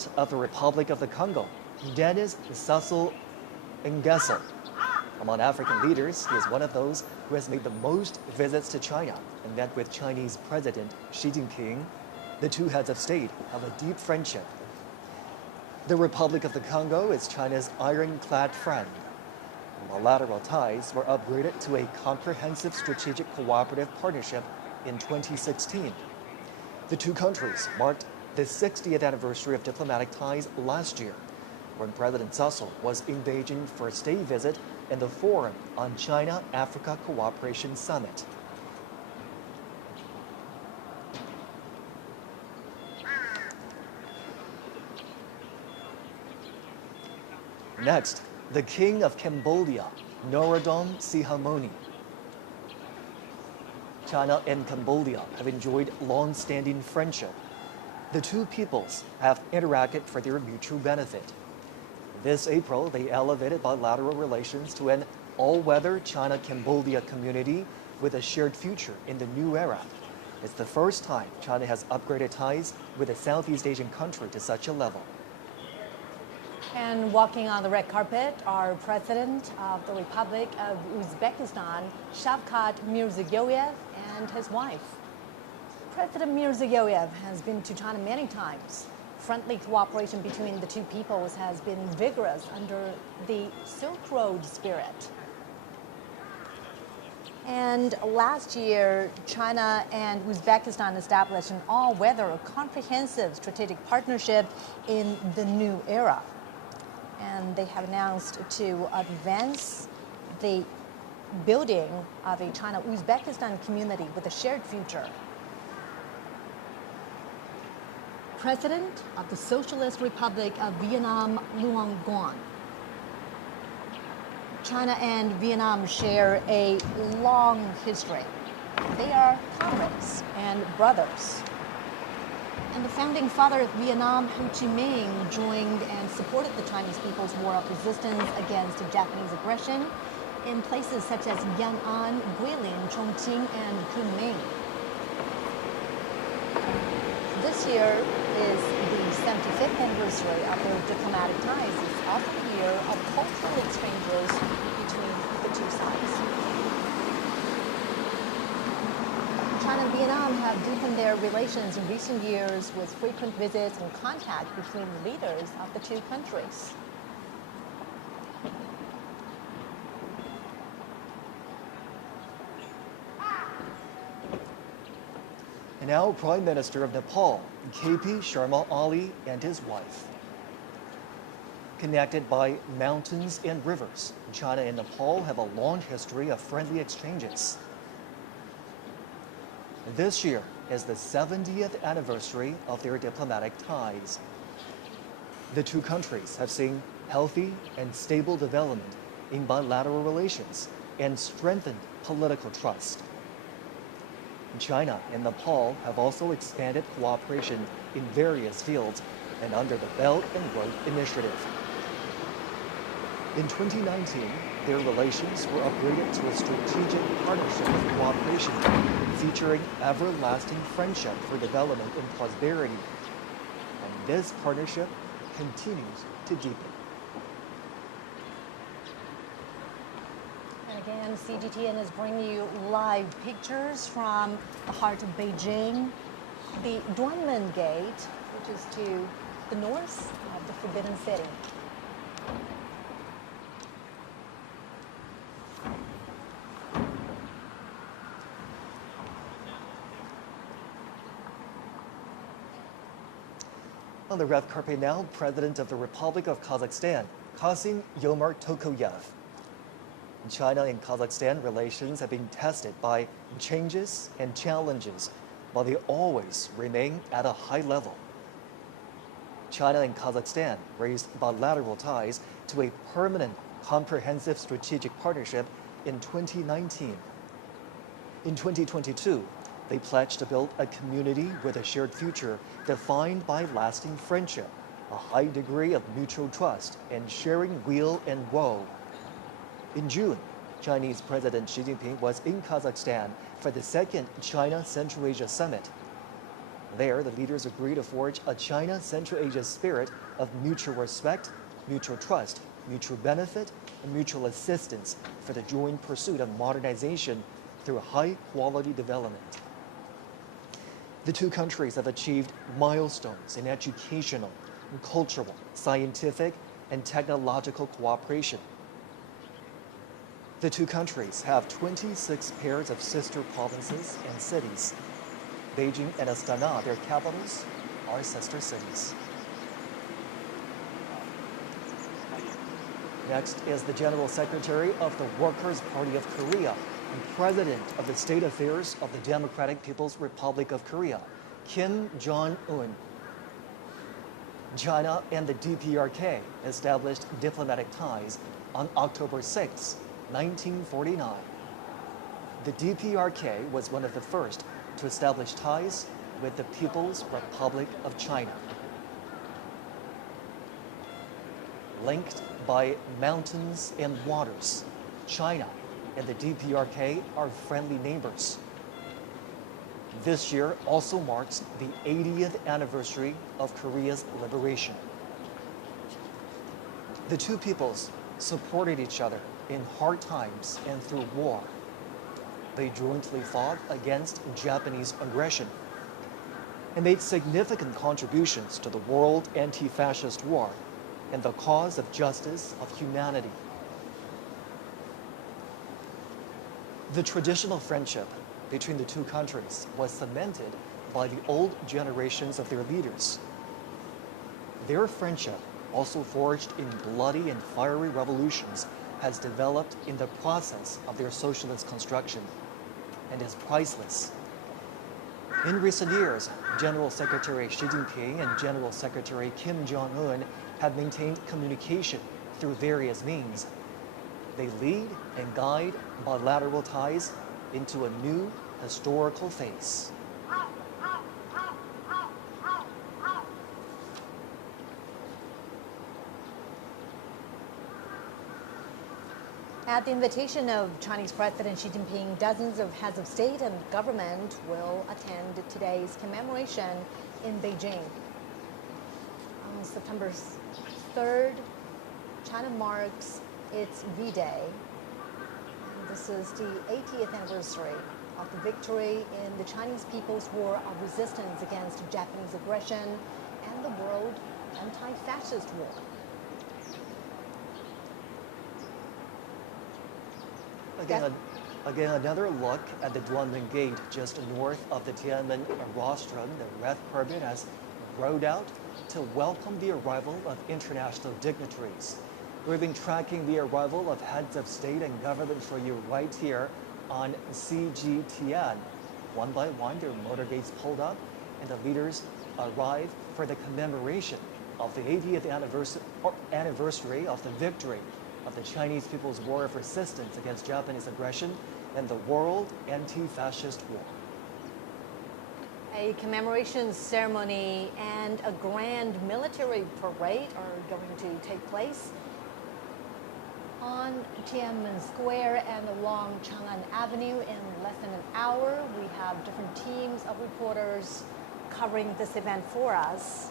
President of the Republic of the Congo, Denis Sassou Nguesso. Among African leaders, he is one of those who has made the most visits to China and met with Chinese President Xi Jinping. The two heads of state have a deep friendship. The Republic of the Congo is China's ironclad friend. Bilateral ties were upgraded to a comprehensive strategic cooperative partnership in 2016. The two countries marked the 60th anniversary of diplomatic ties last year, when President Sassou was in Beijing for a state visit and the Forum on China-Africa Cooperation Summit. Next, the King of Cambodia, Norodom Sihamoni. China and Cambodia have enjoyed long-standing friendship. The two peoples have interacted for their mutual benefit. This April, they elevated bilateral relations to an all-weather China-Cambodia community with a shared future in the new era. It's the first time China has upgraded ties with a Southeast Asian country to such a level. And walking on the red carpet are President of the Republic of Uzbekistan, Shavkat Mirziyoyev, and his wife. President Mirziyoyev has been to China many times. Friendly cooperation between the two peoples has been vigorous under the Silk Road spirit. And last year, China and Uzbekistan established an all-weather comprehensive strategic partnership in the new era. And they have announced to advance the building of a China-Uzbekistan community with a shared future. President of the Socialist Republic of Vietnam, Luong Quan. China and Vietnam share a long history. They are comrades and brothers. And the founding father of Vietnam, Ho Chi Minh, joined and supported the Chinese people's war of resistance against Japanese aggression in places such as Yan'an, Guilin, Chongqing, and Kunming. This year is the 75th anniversary of their diplomatic ties. It's also a year of cultural exchanges between the two sides. China and Vietnam have deepened their relations in recent years with frequent visits and contact between the leaders of the two countries. And now, Prime Minister of Nepal, KP Sharma Ali, and his wife. Connected by mountains and rivers, China and Nepal have a long history of friendly exchanges. This year is the 70th anniversary of their diplomatic ties. The two countries have seen healthy and stable development in bilateral relations and strengthened political trust. China and Nepal have also expanded cooperation in various fields and under the Belt and Road Initiative. In 2019, their relations were upgraded to a strategic partnership of cooperation featuring everlasting friendship for development and prosperity. And this partnership continues to deepen. Again, CGTN is bringing you live pictures from the heart of Beijing, the Duanmen Gate, which is to the north of the Forbidden City. On the red carpet now, President of the Republic of Kazakhstan, Kassym-Jomart Tokayev. China and Kazakhstan relations have been tested by changes and challenges, but they always remain at a high level. China and Kazakhstan raised bilateral ties to a permanent, comprehensive strategic partnership in 2019. In 2022, they pledged to build a community with a shared future defined by lasting friendship, a high degree of mutual trust, and sharing weal and woe. In June, Chinese President Xi Jinping was in Kazakhstan for the second China-Central Asia Summit. There, the leaders agree to forge a China-Central Asia spirit of mutual respect, mutual trust, mutual benefit, and mutual assistance for the joint pursuit of modernization through high-quality development. The two countries have achieved milestones in educational, cultural, scientific, and technological cooperation. The two countries have 26 pairs of sister provinces and cities. Beijing and Astana, their capitals, are sister cities. Next is the General Secretary of the Workers' Party of Korea and President of the State Affairs of the Democratic People's Republic of Korea, Kim Jong-un. China and the DPRK established diplomatic ties on October 6, 1949. The DPRK was one of the first to establish ties with the People's Republic of China. Linked by mountains and waters, China and the DPRK are friendly neighbors. This year also marks the 80th anniversary of Korea's liberation. The two peoples supported each other in hard times and through war. They jointly fought against Japanese aggression and made significant contributions to the World Anti-Fascist War and the cause of justice of humanity. The traditional friendship between the two countries was cemented by the old generations of their leaders. Their friendship, also forged in bloody and fiery revolutions, has developed in the process of their socialist construction and is priceless. In recent years, General Secretary Xi Jinping and General Secretary Kim Jong-un have maintained communication through various means. They lead and guide bilateral ties into a new historical phase. At the invitation of Chinese President Xi Jinping, dozens of heads of state and government will attend today's commemoration in Beijing. On September 3rd, China marks its V-Day. This is the 80th anniversary of the victory in the Chinese People's War of Resistance against Japanese aggression and the World Anti-Fascist War. Again, another look at the Duanmen Gate just north of the Tiananmen rostrum. The red carpet has rolled out to welcome the arrival of international dignitaries. We've been tracking the arrival of heads of state and government for you right here on CGTN. One by one, their motorcades pulled up and the leaders arrive for the commemoration of the 80th anniversary of the victory of the Chinese People's War of Resistance against Japanese aggression and the World Anti-Fascist War. A commemoration ceremony and a grand military parade are going to take place on Tiananmen Square and along Chang'an Avenue in less than an hour. We have different teams of reporters covering this event for us.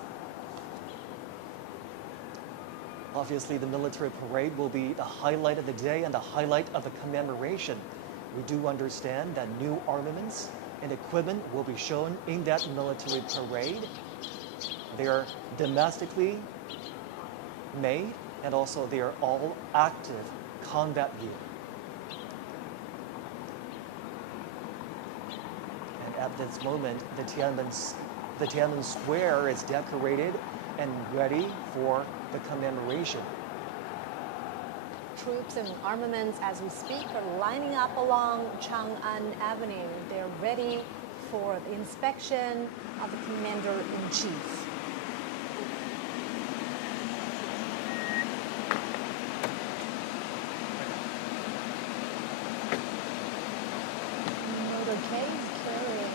Obviously, the military parade will be the highlight of the day and the highlight of the commemoration. We do understand that new armaments and equipment will be shown in that military parade. They are domestically made, and also they are all active combat gear. And at this moment, the Tiananmen Square is decorated and ready for the commemoration. Troops and armaments, as we speak, are lining up along Chang'an Avenue. They're ready for the inspection of the Commander-in-Chief. Motorcades carrying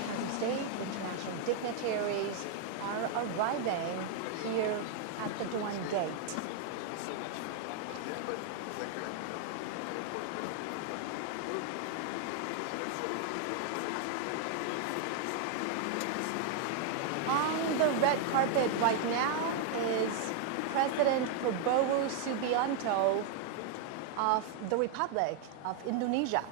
heads of state, international dignitaries are arriving here at the Duan Gate. red carpet right now is President Prabowo Subianto of the Republic of Indonesia.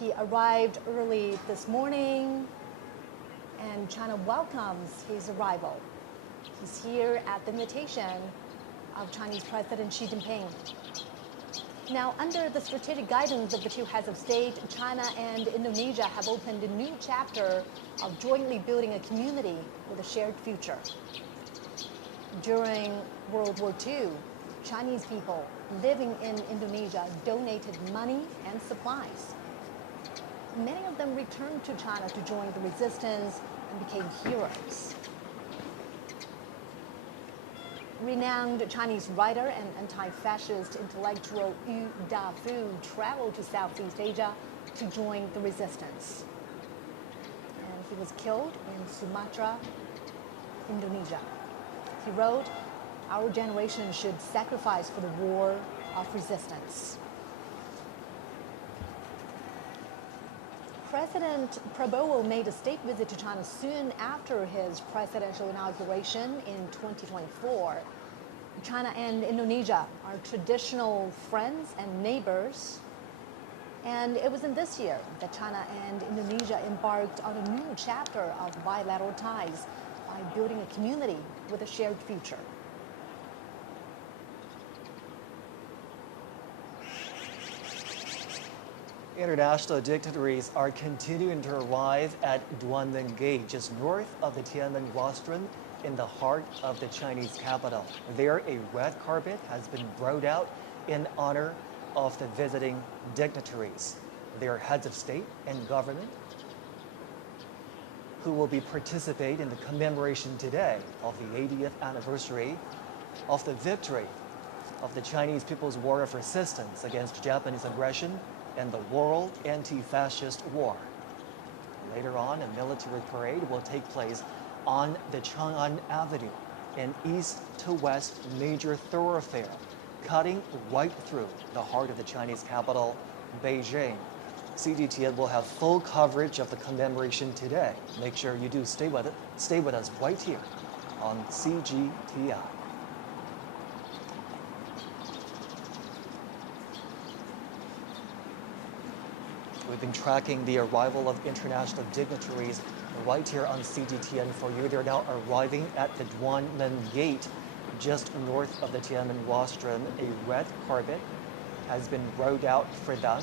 He arrived early this morning, and China welcomes his arrival. He's here at the invitation of Chinese President Xi Jinping. Now, under the strategic guidance of the two heads of state, China and Indonesia have opened a new chapter of jointly building a community with a shared future. During World War II, Chinese people living in Indonesia donated money and supplies. Many of them returned to China to join the resistance and became heroes. Renowned Chinese writer and anti-fascist intellectual Yu Dafu traveled to Southeast Asia to join the resistance. And he was killed in Sumatra, Indonesia. He wrote, "Our generation should sacrifice for the war of resistance." President Prabowo made a state visit to China soon after his presidential inauguration in 2024. China and Indonesia are traditional friends and neighbors. And it was in this year that China and Indonesia embarked on a new chapter of bilateral ties by building a community with a shared future. International dignitaries are continuing to arrive at Duanmen Gate, just north of the Tiananmen rostrum in the heart of the Chinese capital. There, a red carpet has been rolled out in honor of the visiting dignitaries. They are heads of state and government who will be participating in the commemoration today of the 80th anniversary of the victory of the Chinese People's War of Resistance against Japanese aggression and the World Anti-Fascist War. Later on, a military parade will take place on the Chang'an Avenue, an east to west major thoroughfare, cutting right through the heart of the Chinese capital, Beijing. CGTN will have full coverage of the commemoration today. Make sure you do stay with us right here on CGTN. We've been tracking the arrival of international dignitaries right here on CGTN for you. They're now arriving at the Duanmen Gate, just north of the Tiananmen rostrum. A red carpet has been rolled out for them.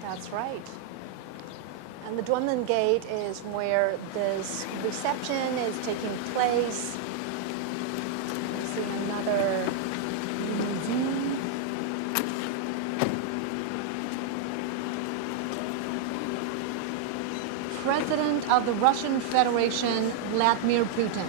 That's right. And the Duanmen Gate is where this reception is taking place. We see another limousine. President of the Russian Federation, Vladimir Putin.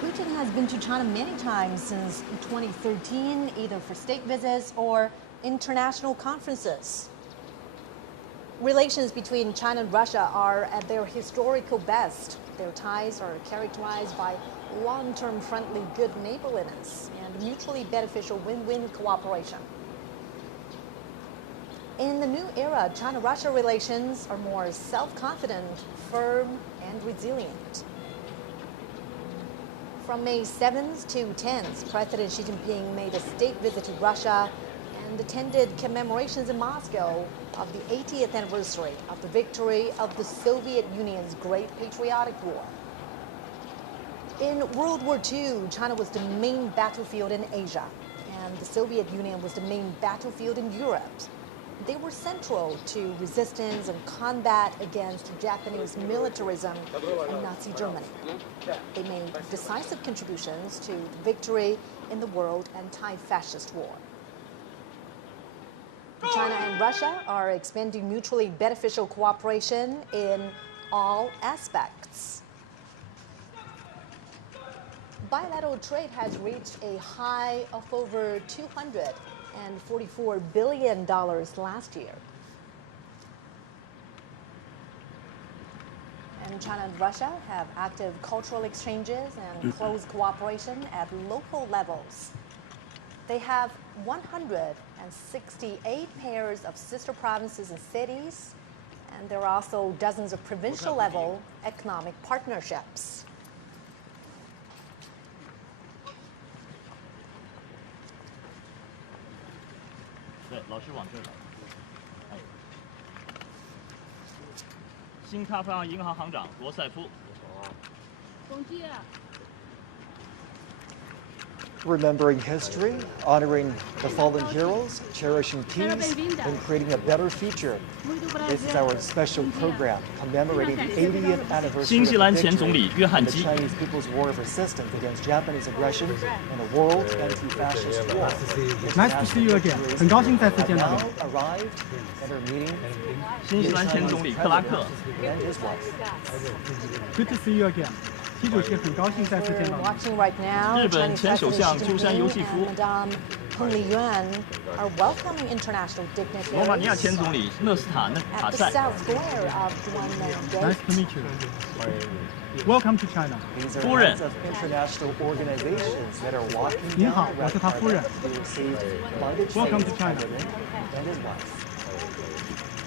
Putin has been to China many times since 2013, either for state visits or international conferences. Relations between China and Russia are at their historical best. Their ties are characterized by long-term friendly good neighborliness and mutually beneficial win-win cooperation. In the new era, China-Russia relations are more self-confident, firm, and resilient. From May 7th to 10th, President Xi Jinping made a state visit to Russia and attended commemorations in Moscow of the 80th anniversary of the victory of the Soviet Union's Great Patriotic War. In World War II, China was the main battlefield in Asia, and the Soviet Union was the main battlefield in Europe. They were central to resistance and combat against Japanese militarism and Nazi Germany. They made decisive contributions to the victory in the World Anti-Fascist War. China and Russia are expanding mutually beneficial cooperation in all aspects. Bilateral trade has reached a high of over $244 billion last year. And China and Russia have active cultural exchanges and close cooperation at local levels. They have 168 pairs of sister provinces and cities, And there are also dozens of provincial level economic partnerships. 对，老师往这儿来。哎，新开发银行行长罗塞夫。总机。 Remembering history, honoring the fallen heroes, cherishing peace, and creating a better future. This is our special program commemorating the 80th anniversary 新西 of 兰 the 前总 victory 理约翰 in the 基。 Chinese People's War of Resistance against Japanese aggression and the World Anti-Fascist War. Nice to see you again. 很高兴再次见到你。 Now arrived at our meeting 新西兰前总理克拉克。 and his wife. Good to see you again. 习主席很高兴再次见到 We're 你。 watching right now. 日本 Chinese 前首 President 相 Xi 鸠山由纪 Jinping 夫。 and Madame Peng Liyuan are welcoming international 罗马尼亚 dignitaries 前总理讷斯塔 at the 塞。 South Square of Guangming Nice Gate. to meet you. Welcome to China. These are 夫人。 heads of international organizations that are walking 您 down 好， the 我是他 red 夫人。 carpet to be received by the Welcome Chinese to China. president and his wife.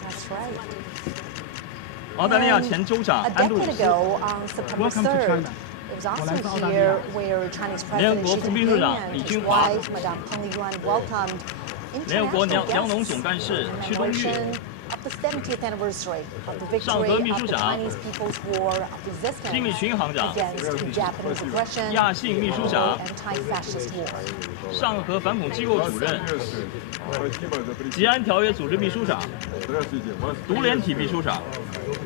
That's right. 澳大利亚前州长 A 安杜鲁 decade 斯。 ago, on September Welcome to 3rd, China. it was 我来自 also 澳大利 here 亚。 where Chinese 联合 President 国 Xi 副秘书 Jinping 长 and 李 his 俊华。 wife, Madame Peng Liyuan, welcomed 联合国 international 粮农 guests 总干事 in 屈东玉。 commemoration of the 70th anniversary of the 上 victory 合 of 秘书 the 长 Chinese People's War of 金立 resistance 群行长。 against Japanese aggression 亚信秘书 and 长。 anti-fascist war. 上合反恐机构主任。吉安条约组织秘书长。独联体秘书长。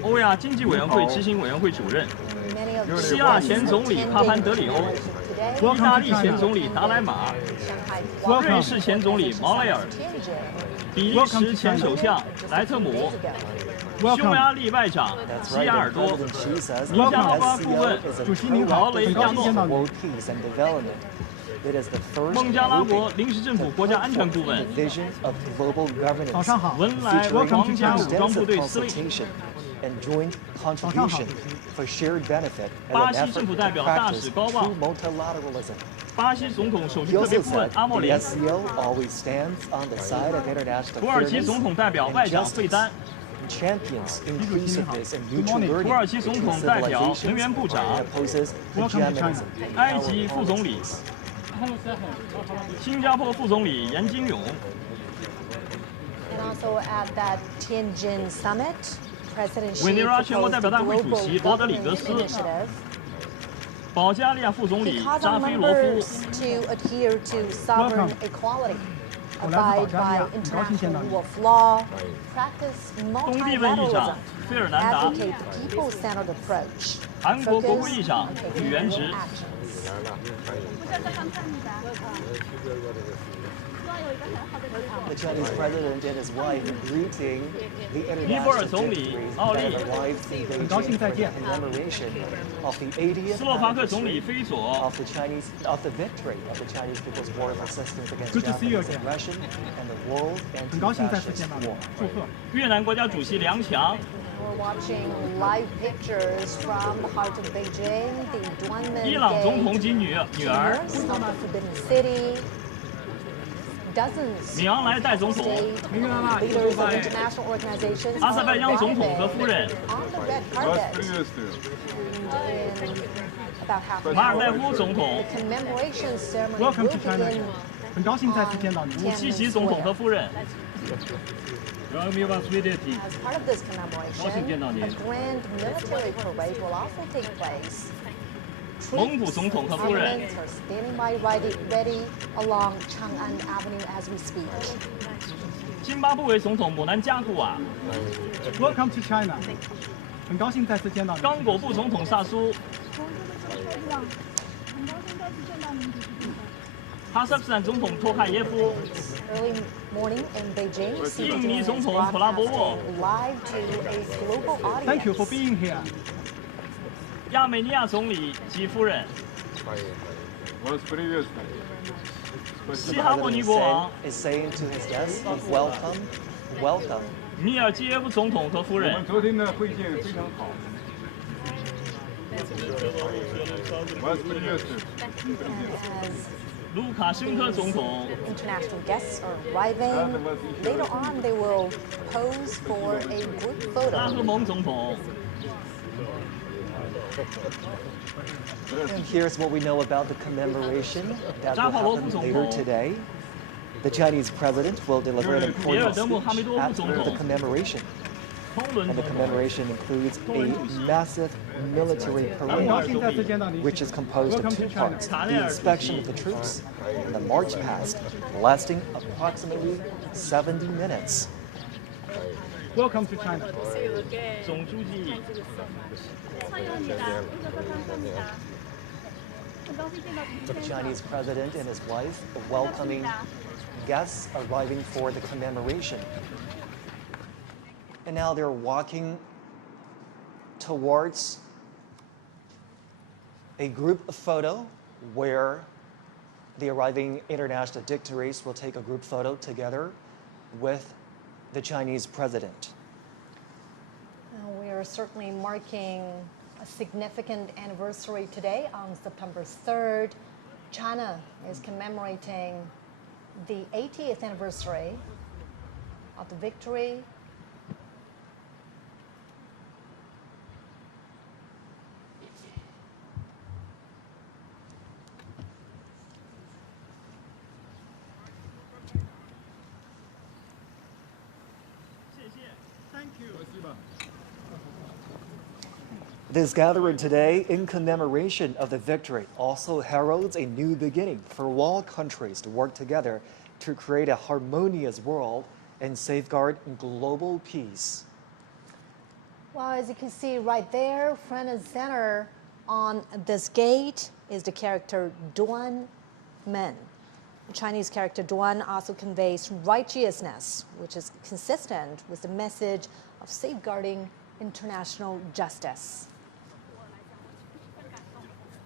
欧亚经济委员会执行委员会主任。 Many of 希腊前总理帕潘德里欧。 today 意大利前总理达莱马。 Shanghai 瑞士前总理毛雷尔。 Tianjin 比利时前首相莱特姆。 匈牙利外长 That's 吉 right. 亚尔 And 多。 President Xi says Welcome. the SCO Welcome. is a 主席您好，劳雷很高兴见到 for 你。 world peace and development. It is the first 孟加拉国 grouping 临时政府国家安全顾问 vision of global governance, 早上好。文莱 featuring 皇家武装部 extensive 队司令。 consultation and joint contribution for shared benefit and 巴 an 西 effort 政府 to 代表大 practice 使高旺。 true multilateralism. 巴西总统首席 He 特别 also 顾问 said 阿莫 the 林。 SCO always stands on the side of international 土耳其 fairness 总统代表外 and 长费 justice 丹。 and champions inclusiveness and Good mutual morning. learning 土耳其总统代表 civilizations 能源部长 and opposes Welcome to hegemonism. 埃及副总理。新加坡副总理严金勇。 And also at that Tianjin summit, President Xi 委内瑞拉全国 proposed 代 the 表大会主 global 席罗德里格 governance 斯。 initiative. 保加利亚副总 He 理 called 扎 on 菲罗夫。 members to adhere to sovereign Welcome. equality, 我来 abide 自保加利 by 亚，很高兴见到 international 你 rule。of law, practice 东帝汶议长 multilateralism, 费尔南达。 advocate people-centered approach, 韩国国会 focus 议长 on 宇元 taking 直。 real actions. The Chinese president and his wife greeting the 尼泊尔 international 总理 dignitaries 奥 that 利。 have arrived in 很高兴 Beijing 再 for 见。 the commemoration of the 80th 斯洛伐克总理 anniversary 菲佐。 of the victory of the Chinese People's War of Resistance against Good to see you Japanese again. aggression and the World 很高兴再次 Anti-Fascist 见到你 War.，祝贺。越南国家主席梁强。 We're watching live pictures from the heart of Beijing, the Duanmen 伊朗总统 Gate 及女儿。 of the Forbidden City. Dozens 米昂莱代总统。 state leaders of international organizations 阿塞拜疆总统和夫人。 on the red carpet. And in about half an 马尔代 hour, 夫总统。 the commemoration ceremony Welcome will to China. begin 很高兴再次见到你。武契奇总统和夫人。 As part of this commemoration, a grand military parade will also take place. 蒙古总统和夫人。 Armaments are standing by ready along Chang'an Avenue as we speak. 津巴布韦总统姆南加古瓦。 Welcome to China. 很高兴再次见到你。刚果布总统萨苏。哈萨克斯坦总统托卡耶夫。 Early morning in Beijing, Xi 印尼 Jinping 总 is 统普拉博沃。 broadcasting live to a global audience. Thank you for being here. 亚美尼亚总理及夫人。 西哈莫尼 President 国王 is saying to his guests, welcome, welcome. 米尔基耶夫总统和夫人。昨天的会见非常好。As 卢卡申科总统、 International guests are arriving. Later on, they will pose for a group 拉 photo. 赫蒙总统、 And here's what we know about the commemoration that will 扎帕罗夫 happen 总 later 统、 today. The Chinese president will deliver an important speech at the commemoration. 通伦 And 总 the 统、 commemoration includes a massive military 很 parade, 高兴再次见到您。 which is composed of Welcome two to China. parts, the inspection of the troops and the march past, lasting approximately 70 minutes. Welcome to China. 总书记、 The Chinese president and his wife welcoming guests arriving for the commemoration. And now they're walking towards a group photo where the arriving international dignitaries will take a group photo together with the Chinese president. We are certainly marking a significant anniversary today on September 3rd. China is commemorating the 80th anniversary of the victory This gathering today in commemoration of the victory also heralds a new beginning for all countries to work together to create a harmonious world and safeguard global peace. Well, as you can see right there, front and center on this gate is the character Duan Men. The Chinese character Duan also conveys righteousness, which is consistent with the message of safeguarding international justice.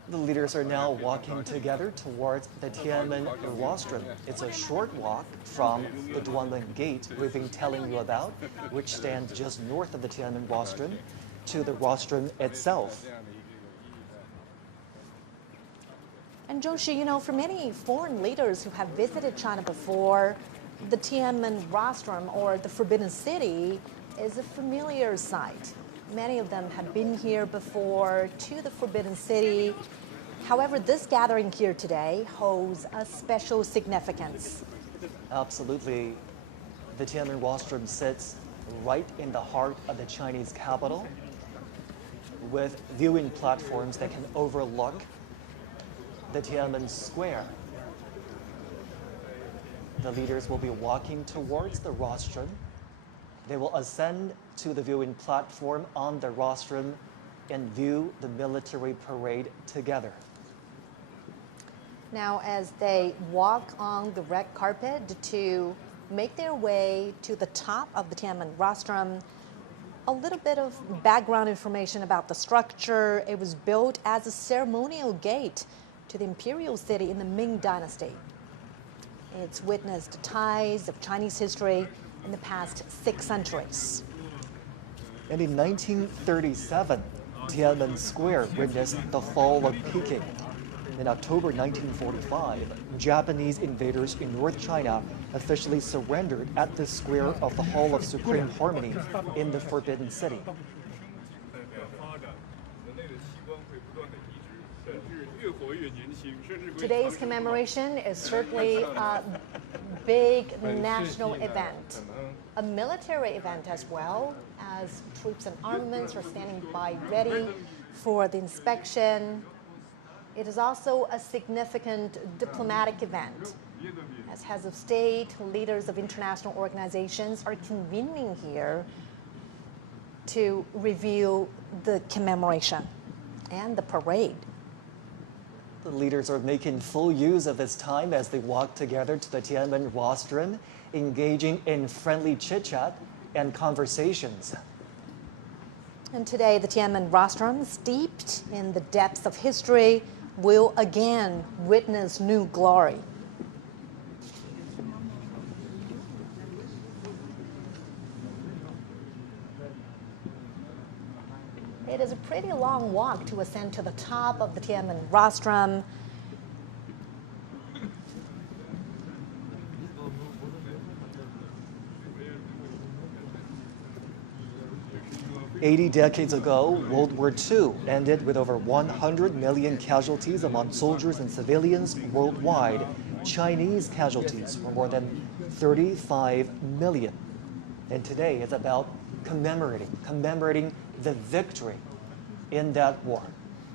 The leaders are now walking together towards the Tiananmen rostrum. It's a short walk from the Duanmen Gate we've been telling you about, which stands just north of the Tiananmen rostrum, to the rostrum itself. And Zhongxi, you know, for many foreign leaders who have visited China before, the Tiananmen rostrum, or the Forbidden City, is a familiar sight. Many of them have been here before to the Forbidden City. However, this gathering here today holds a special significance. Absolutely. The Tiananmen rostrum sits right in the heart of the Chinese capital, with viewing platforms that can overlook the Tiananmen Square. The leaders will be walking towards the rostrum. They will ascend to the viewing platform on the rostrum and view the military parade together. Now, as they walk on the red carpet to make their way to the top of the Tiananmen rostrum, a little bit of background information about the structure. It was built as a ceremonial gate to the imperial city in the Ming Dynasty. It's witnessed ties of Chinese history in the past 6 centuries. And in 1937, Tiananmen Square witnessed the fall of Peking. In October 1945, Japanese invaders in North China officially surrendered at the square of the Hall of Supreme Harmony in the Forbidden City. Today's commemoration is certainly a big national event, a military event as well, as troops and armaments are standing by ready for the inspection. It is also a significant diplomatic event, as heads of state, leaders of international organizations are convening here to review the commemoration and the parade. The leaders are making full use of this time as they walk together to the Tiananmen rostrum, engaging in friendly chit-chat and conversations. And today, the Tiananmen rostrum, steeped in the depths of history, will again witness new glory. It is a pretty long walk to ascend to the top of the Tiananmen rostrum. 80 decades ago, World War II ended with over 100 million casualties among soldiers and civilians worldwide. Chinese casualties were more than 35 million. And today is about commemorating the victory in that war,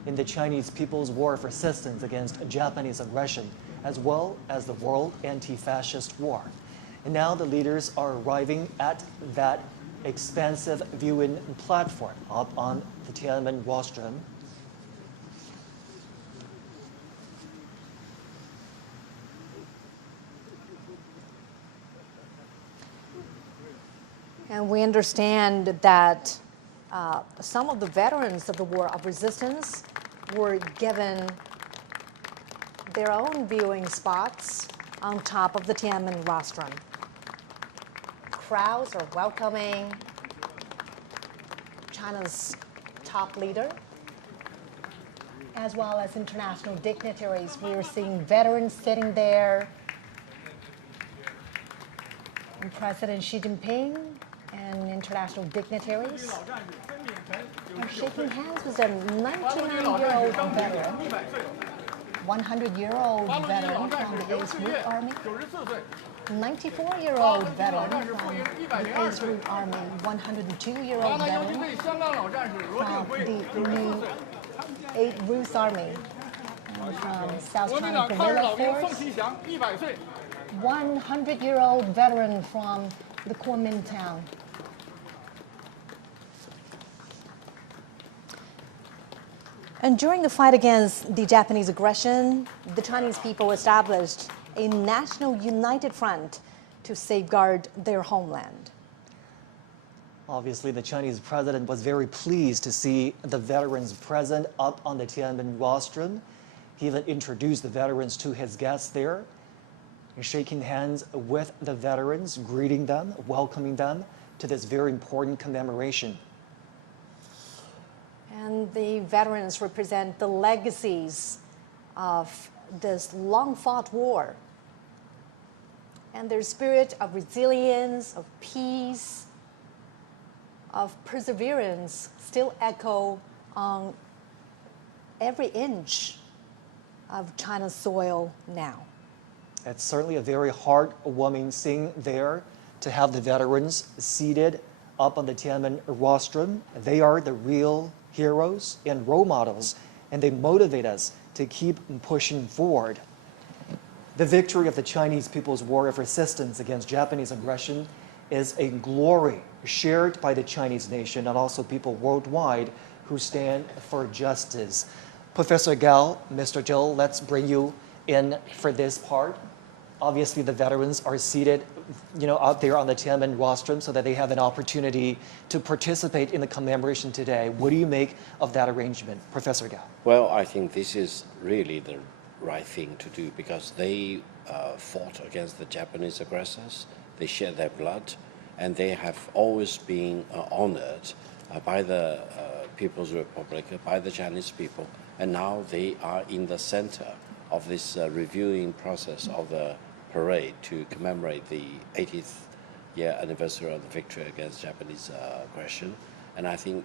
in the Chinese People's War of Resistance against Japanese aggression, as well as the World Anti-Fascist War. And now the leaders are arriving at that expansive viewing platform up on the Tiananmen rostrum. And we understand that some of the veterans of the War of Resistance were given their own viewing spots on top of the Tiananmen rostrum. Crowds are welcoming China's top leader, as well as international dignitaries. We are seeing veterans sitting there, and President Xi Jinping and international dignitaries are shaking hands with a 99-year-old veteran, 100-year-old veteran from the 8th Route Army, 94-year-old veteran from the 8th Route Army, 102-year-old veteran from the new 8th Route Army, and from South China Guerrilla Force, 100-year-old veteran from the Kuomintang. And during the fight against the Japanese aggression, the Chinese people established a national united front to safeguard their homeland. Obviously, the Chinese president was very pleased to see the veterans present up on the Tiananmen rostrum. He even introduced the veterans to his guests there, shaking hands with the veterans, greeting them, welcoming them to this very important commemoration. And the veterans represent the legacies of this long-fought war. And their spirit of resilience, of peace, of perseverance still echo on every inch of China's soil now. It's certainly a very heartwarming scene there to have the veterans seated up on the Tiananmen rostrum. They are the real heroes and role models, and they motivate us to keep pushing forward. The victory of the Chinese People's War of Resistance against Japanese aggression is a glory shared by the Chinese nation and also people worldwide who stand for justice. Professor Gao, Mr. Zhou, let's bring you in for this part. Obviously, the veterans are seated, out there on the Tiananmen rostrum so that they have an opportunity to participate in the commemoration today. What do you make of that arrangement, Professor Gao? Well, I think this is really the right thing to do because they fought against the Japanese aggressors. They shed their blood, and they have always been honored by the People's Republic, by the Chinese people, and now they are in the center of this reviewing process of the parade to commemorate the 80th year anniversary of the victory against Japanese aggression. And I think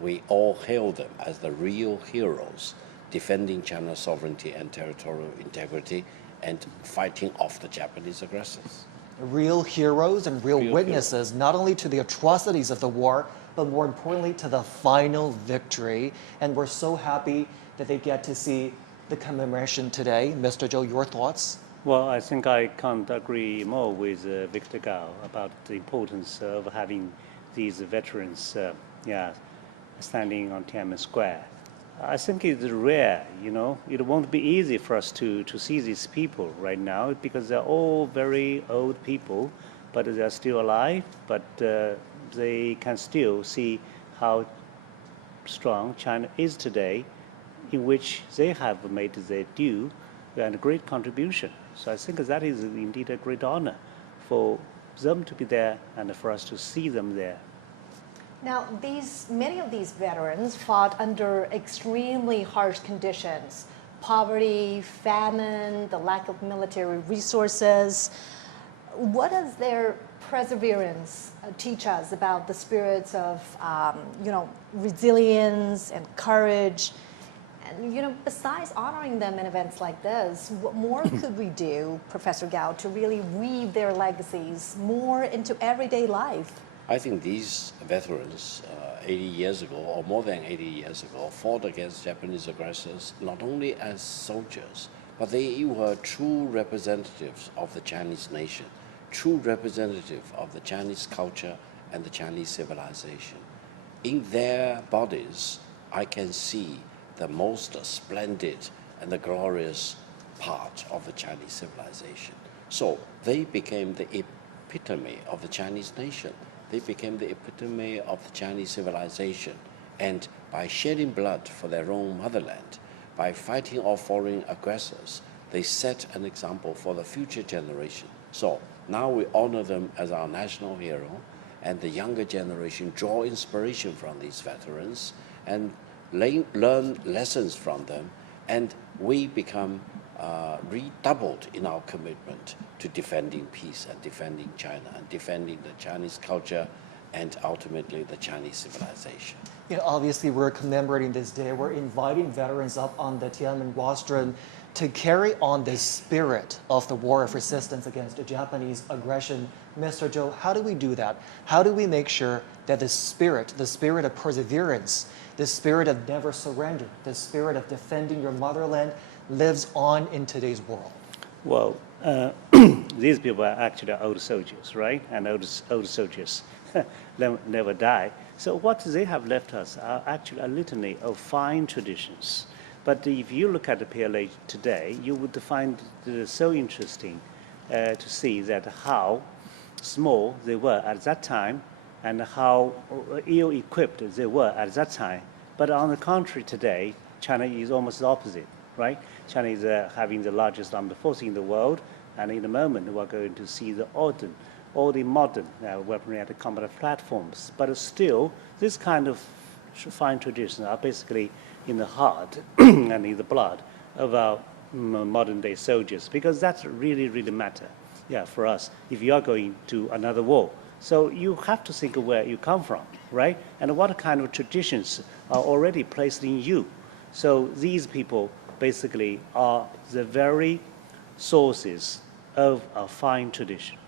we all hail them as the real heroes, defending China's sovereignty and territorial integrity and fighting off the Japanese aggressors. Real heroes and real witnesses, not only to the atrocities of the war, but more importantly to the final victory. And we're so happy that they get to see the commemoration today. Mr. Zhou, your thoughts? Well, I think I can't agree more with Victor Gao about the importance of having these veterans standing on Tiananmen Square. I think it's rare, It won't be easy for us to see these people right now because they're all very old people, but they're still alive, but they can still see how strong China is today, in which they have made their due and a great contribution. So I think that is indeed a great honor for them to be there and for us to see them there. Now, many of these veterans fought under extremely harsh conditions: poverty, famine, the lack of military resources. What does their perseverance teach us about the spirits of, resilience and courage? And, besides honoring them in events like this, what more could we do, Professor Gao, to really weave their legacies more into everyday life? I think these veterans, 80 years ago, or more than 80 years ago, fought against Japanese aggressors not only as soldiers, but they were true representatives of the Chinese nation, true representative of the Chinese culture and the Chinese civilization. In their bodies, I can see the most splendid and the glorious part of the Chinese civilization. So they became the epitome of the Chinese nation. They became the epitome of the Chinese civilization. And by shedding blood for their own motherland, by fighting off foreign aggressors, they set an example for the future generation. So now we honor them as our national hero, and the younger generation draw inspiration from these veterans and learn lessons from them, and we become redoubled in our commitment to defending peace and defending China and defending the Chinese culture and ultimately the Chinese civilization. Obviously, we're commemorating this day. We're inviting veterans up on the Tiananmen rostrum to carry on the spirit of the war of resistance against the Japanese aggression. Mr. Zhou, how do we do that? How do we make sure that the spirit of perseverance, the spirit of never surrender, the spirit of defending your motherland lives on in today's world? Well, these people are actually old soldiers, right? And old soldiers never die. So what they have left us are actually a litany of fine traditions. But if you look at the PLA today, you would find it so interesting to see that how small they were at that time and how ill-equipped they were at that time. But on the contrary, today, China is almost the opposite, right? China is having the largest armed force in the world, and in a moment we're going to see all the modern weaponry and combat platforms. But still, this kind of fine traditions are basically in the heart and in the blood of our modern-day soldiers, because that's really, really matter, for us if you are going to another war. So you have to think of where you come from, right? And what kind of traditions are already placed in you. So these people basically are the very sources of a fine tradition.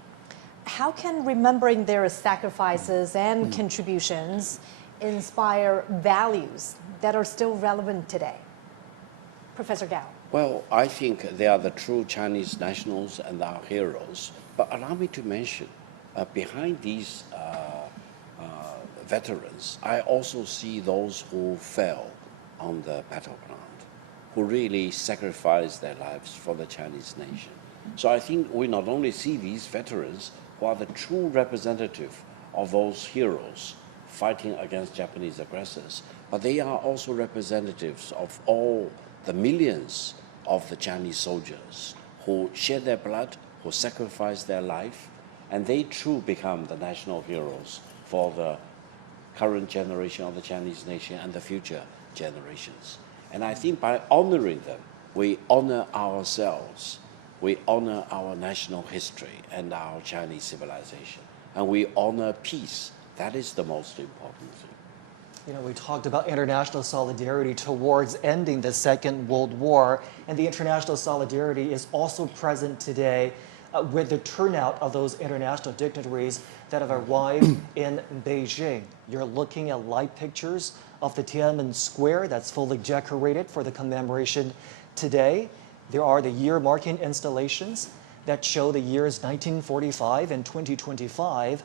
How can remembering their sacrifices and contributions inspire values that are still relevant today? Professor Gao. Well, I think they are the true Chinese nationals and our heroes. But allow me to mention, behind these veterans, I also see those who fell on the battleground, who really sacrificed their lives for the Chinese nation. So I think we not only see these veterans who are the true representative of those heroes fighting against Japanese aggressors, but they are also representatives of all the millions of the Chinese soldiers who shed their blood, who sacrificed their life, and they too become the national heroes for the current generation of the Chinese nation and the future generations. And I think by honoring them, we honor ourselves, we honor our national history and our Chinese civilization, and we honor peace. That is the most important thing. We talked about international solidarity towards ending the Second World War, and the international solidarity is also present today with the turnout of those international dignitaries that have arrived in Beijing. You're looking at live pictures of the Tiananmen Square that's fully decorated for the commemoration today. There are the year-marking installations that show the years 1945 and 2025.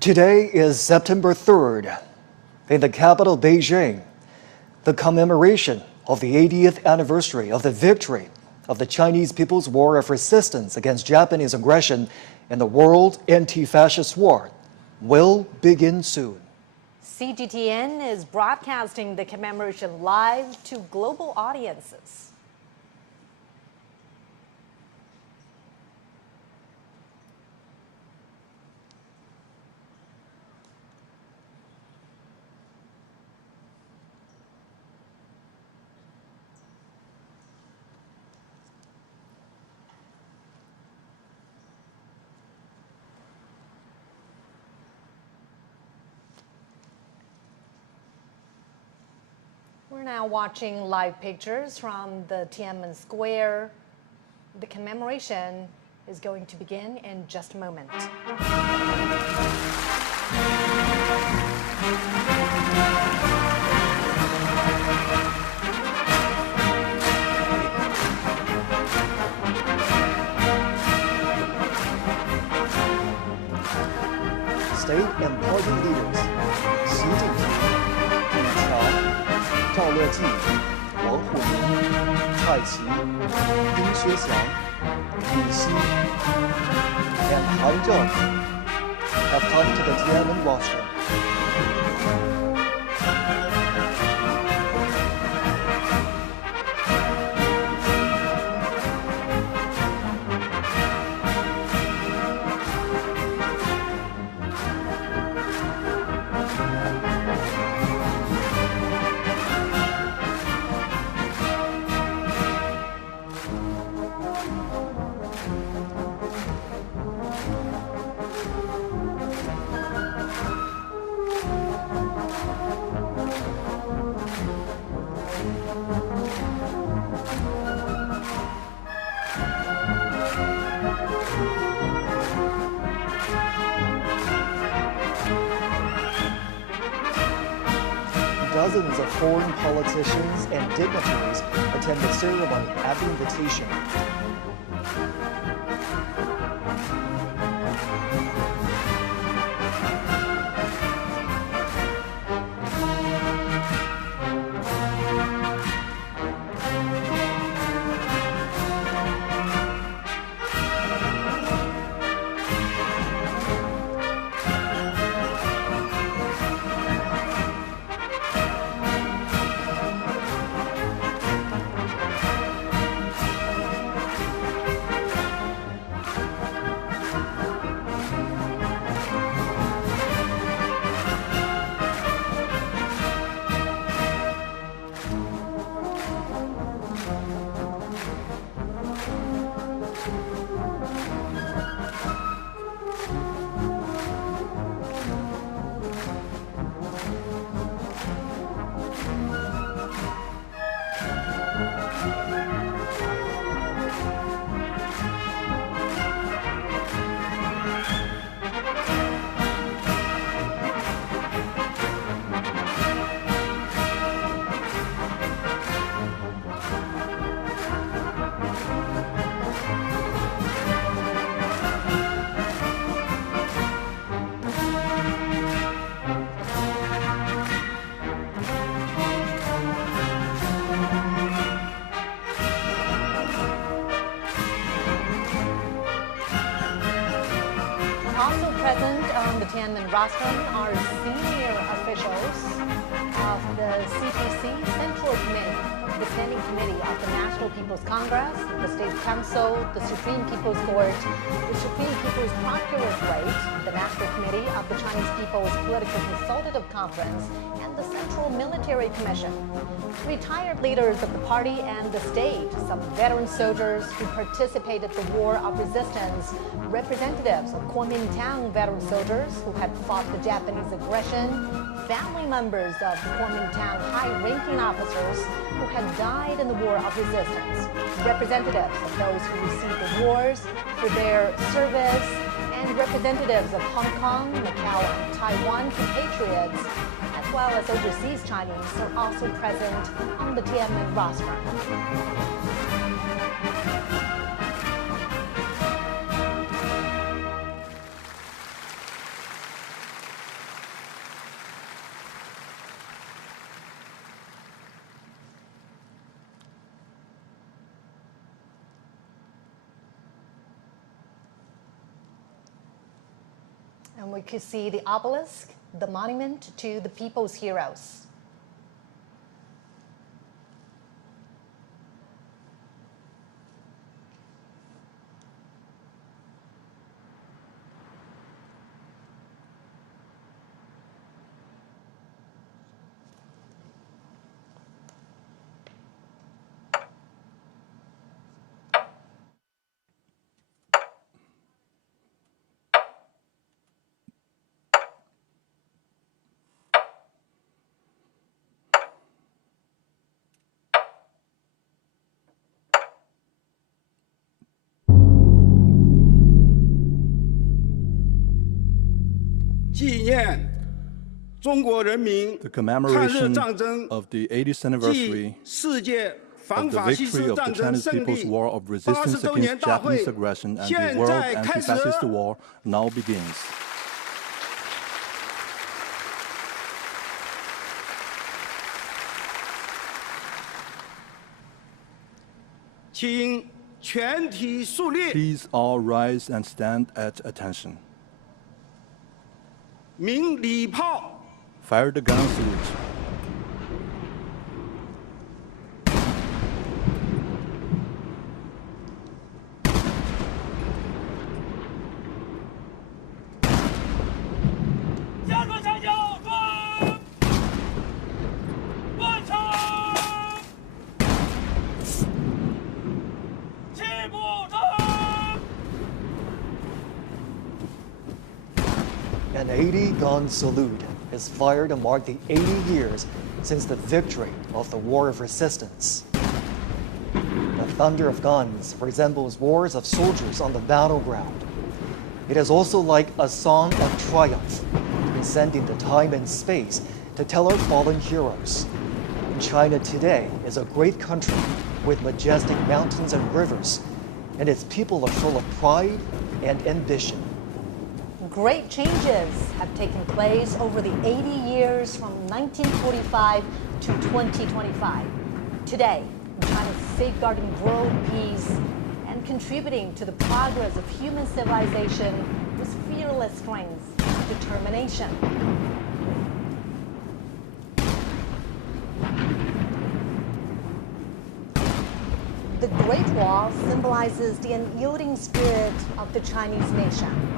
Today is September 3rd. In the capital, Beijing, the commemoration of the 80th anniversary of the victory of the Chinese People's War of Resistance against Japanese aggression in the World Anti-Fascist War will begin soon. CGTN is broadcasting the commemoration live to global audiences. We're now watching live pictures from the Tiananmen Square. The commemoration is going to begin in just a moment. State and party leaders Xi Jinping, Li Qiang, 赵乐际、王沪宁、蔡奇、丁薛祥、李希 and Han Zheng have come to the Tiananmen rostrum. Dozens of foreign politicians and dignitaries attend the ceremony at the invitation. Also present on the Tiananmen rostrum are senior officials of the CPC Central Committee, the Standing Committee of the National People's Congress, the State Council, the Supreme People's Court, the Supreme People's Procuratorate, the National Committee of the Chinese People's Political Consultative Conference, and the Central Military Commission. Retired leaders of the party and the state, some veteran soldiers who participated in the War of Resistance, representatives of Kuomintang veteran soldiers who had fought the Japanese aggression, family members of Kuomintang high-ranking officers who had died in the War of Resistance, representatives of those who received awards for their service, and representatives of Hong Kong, Macau, and Taiwan compatriots, as well as overseas Chinese, are also present on the Tiananmen rostrum. And we could see the obelisk, the monument to the people's heroes. The commemoration of the 80th anniversary of the victory of the Chinese People's War of Resistance against Japanese aggression and the World Anti-Fascist War now begins. Please all rise and stand at attention. Fire the gun salute. An 80-gun salute is fired to mark the 80 years since the victory of the War of Resistance. The thunder of guns resembles roars of soldiers on the battleground. It is also like a song of triumph, transcending the time and space to tell our fallen heroes. China today is a great country with majestic mountains and rivers, and its people are full of pride and ambition. Great changes have taken place over the 80 years from 1945 to 2025. Today, China is safeguarding world peace and contributing to the progress of human civilization with fearless strength and determination. The Great Wall symbolizes the unyielding spirit of the Chinese nation.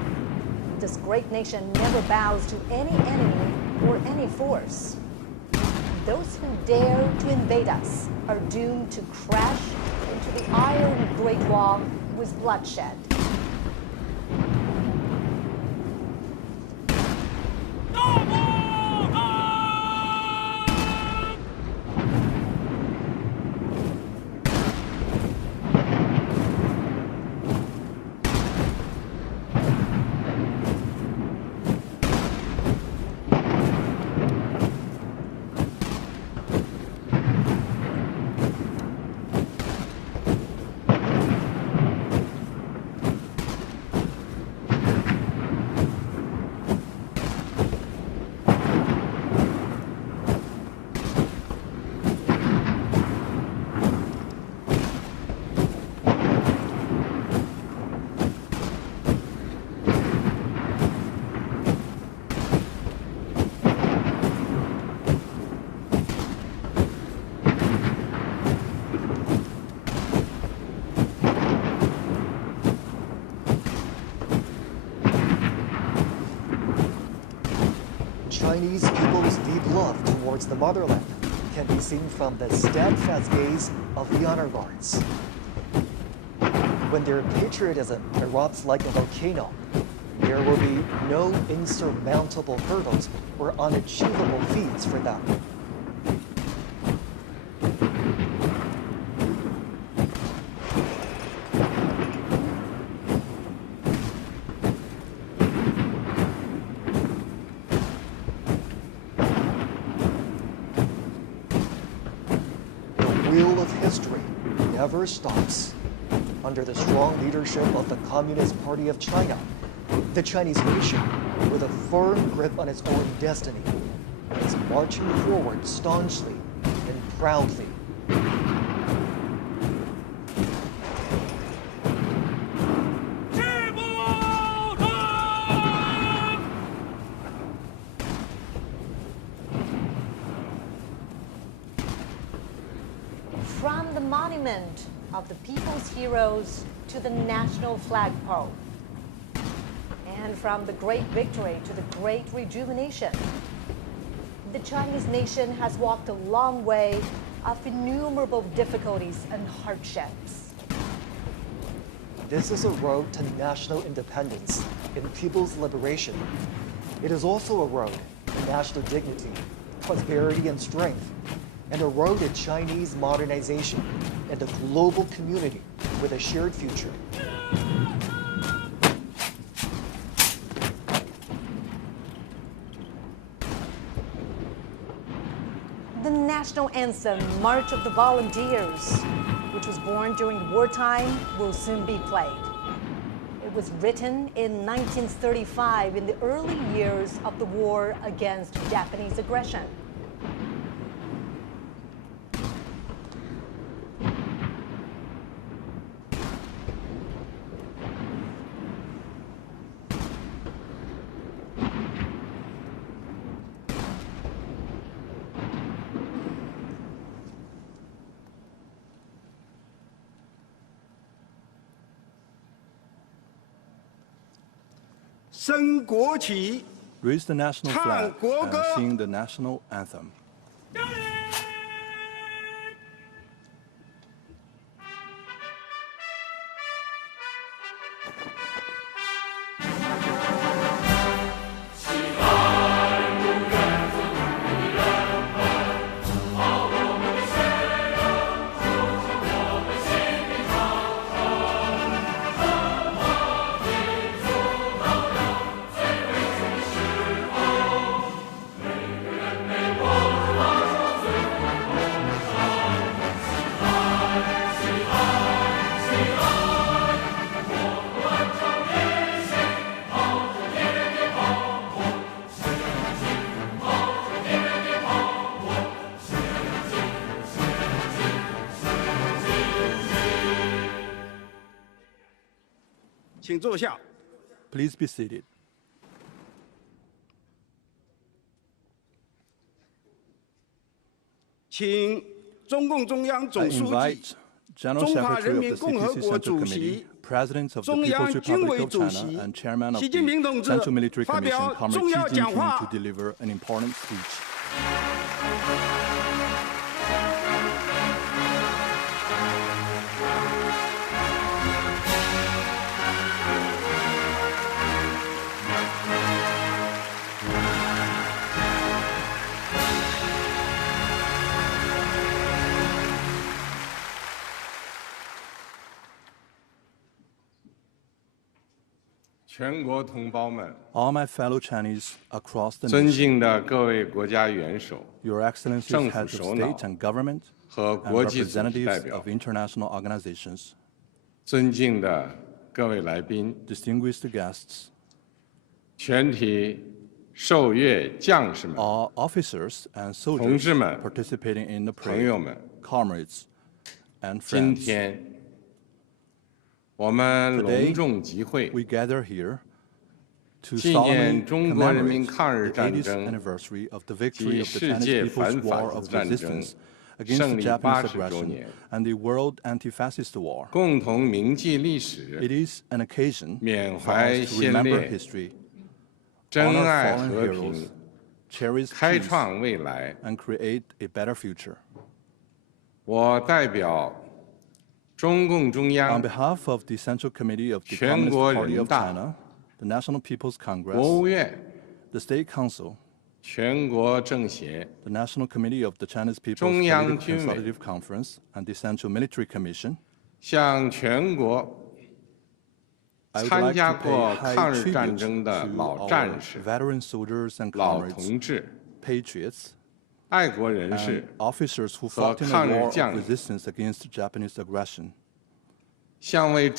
This great nation never bows to any enemy or any force. Those who dare to invade us are doomed to crash into the iron Great Wall with bloodshed. Chinese people's deep love towards the motherland can be seen from the steadfast gaze of the honor guards. When their patriotism erupts like a volcano, there will be no insurmountable hurdles or unachievable feats for them. The wheel of history never stops. Under the strong leadership of the Communist Party of China, the Chinese nation, with a firm grip on its own destiny, is marching forward staunchly and proudly. From the monument of the people's heroes to the national flagpole, and from the great victory to the great rejuvenation, the Chinese nation has walked a long way of innumerable difficulties and hardships. This is a road to national independence and people's liberation. It is also a road to national dignity, prosperity, and strength, and a road to Chinese modernization and a global community with a shared future. The national anthem, March of the Volunteers, which was born during wartime, will soon be played. It was written in 1935 in the early years of the war against Japanese aggression. Raise the national flag and sing the national anthem. Please be seated. I invite General Secretary of the CPC Central Committee, President of the People's Republic of China, and Chairman of the Central Military Commission, Comrade Xi Jinping, to deliver an important speech. All my fellow Chinese across the nation, Your Excellencies, heads of state and government, and representatives of international organizations, distinguished guests, all officers and soldiers participating in the parade, comrades and friends. Today, we gather here to solemnly commemorate the 80th anniversary of the victory of the Chinese People's War of Resistance against the Japanese aggression and the World Anti-Fascist War. It is an occasion for us to remember history, honor fallen heroes, cherish peace, and create a better future. On behalf of the Central Committee of the Communist Party of China, the National People's Congress, the State Council, the National Committee of the Chinese People's Political Consultative Conference, and the Central Military Commission, I would like to pay high tribute to our veteran soldiers and comrades, patriots, and officers who fought in a war of resistance against Japanese aggression, and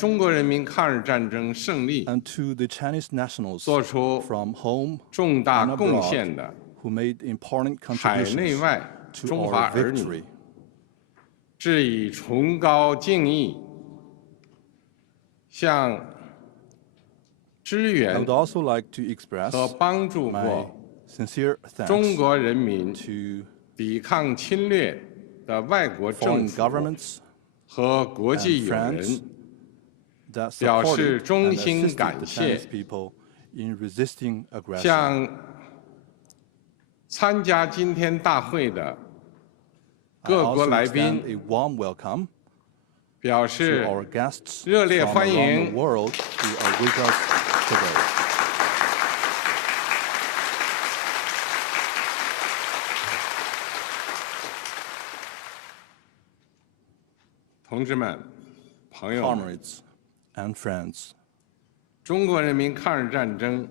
to the Chinese nationals from home and abroad who made important contributions to our victory. I would also like to express my sincere thanks to 的外国政 foreign 府 governments 和国 and 际友 friends 人 that 表 supported 示 and 衷心 assisted 感 the 谢 Chinese people in resisting aggression. 向参加今天大会的 I 各国 also 来 extend 宾 a warm welcome 表 to 示 our guests 热烈 from 欢 around the 迎 world who are with us today. 同志们、朋友们， Comrades and friends, 中国人民抗日战争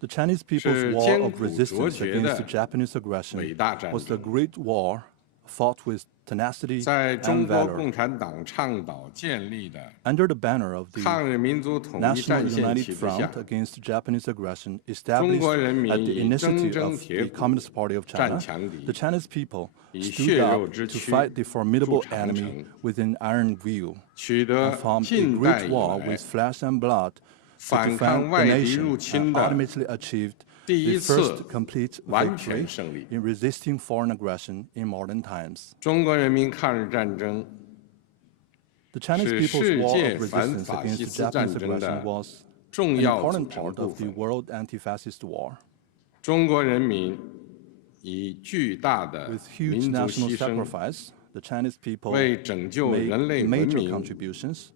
the Chinese people's 是 war 艰 of 苦卓 resistance 绝 against 的 the Japanese aggression 伟大战 was the 争， great war fought with tenacity 在中 and 国 valor 共产党倡导建立的 under the banner of the 抗日民族统一 National 战线 United 旗帜下 Front， against Japanese aggression 中 established 国人 at 民 the 以铮 initiative 铮 of 铁 the 骨 Communist Party of 战 China, 强敌， the Chinese people 以 stood 血肉 up 之 to 躯 fight the 筑 formidable 长 enemy 城， within iron will 取得 and formed a 近代 great 以 war 来 with flesh and blood to 反抗 defend the 外敌 nation 入侵 and 的 ultimately achieved 第 the 一次 first complete 完 victory 全胜利。 in resisting foreign aggression in modern times. 中国人民抗日战争 The Chinese 是 people's 世 war 界 of 反 resistance 法西 against 斯 the 战 Japanese 争 aggression 的 was 重 an 要组 important 成 part 部 of the 分。 world anti-fascist war. 中国人民以巨大的 With huge 民族 national 牺牲， sacrifice, the Chinese people 为拯救 made 人类文 major 明、 contributions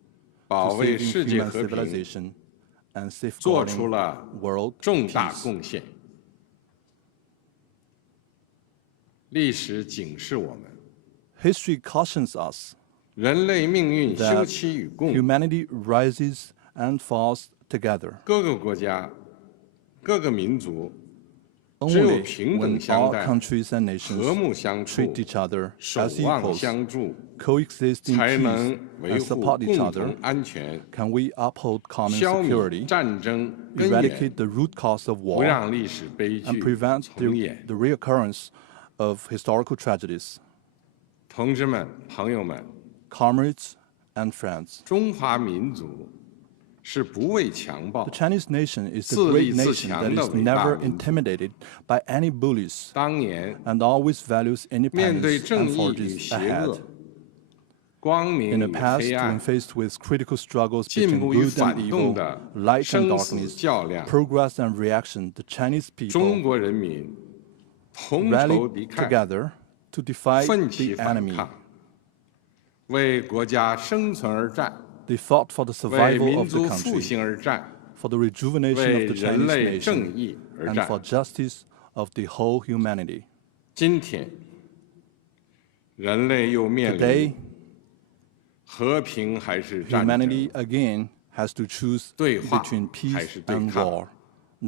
保 to 卫 saving 世界 human 和平 civilization and 做出 safeguarding 了 world 重大 peace. 贡献。历史警示我们， History cautions us 人类命运休 that 戚与共。 humanity rises and falls together 各个国家、各个民族只有 only 平 when 等相 all 待、 countries and 和 nations 睦相处、 treat each other 守 as 望 equals, 相助， coexist in 才 peace 能维 and 护 support each 共 other, 同安全， can we uphold common 消灭 security, 战争根源， eradicate the root cause of 不 war, 让历史悲 and 剧 prevent 重演。 the reoccurrence of historical tragedies. 同志们、朋友们， Comrades and friends, 中华民族是不畏强暴 the，Chinese nation is the 自立 great 自 nation 强 that 的 is 伟大 never 民族。 intimidated by any bullies 当年 and always values 面对 independence 正 and 义与 forges 邪 ahead. 恶、光 In 明 the 与 past, 黑 when 暗、 faced with critical struggles 进 between 步与 good and 反动 evil, 的 light and 生死 darkness, 较量， progress and reaction, the Chinese 中 people 国人民同仇 rallied 敌忾， together to defy 奋起 the 反 enemy. 抗，为国家生存而战， They fought for the 为 survival 民 of the 族复 country, 兴而战， for the rejuvenation 为 of the 人 Chinese 类正 nation, 义而 and 战。 for justice of the whole humanity. 今天，人类又面 Today, 临和平还是战争 humanity again has to choose 对话 between 还 peace 是对 and 抗 war,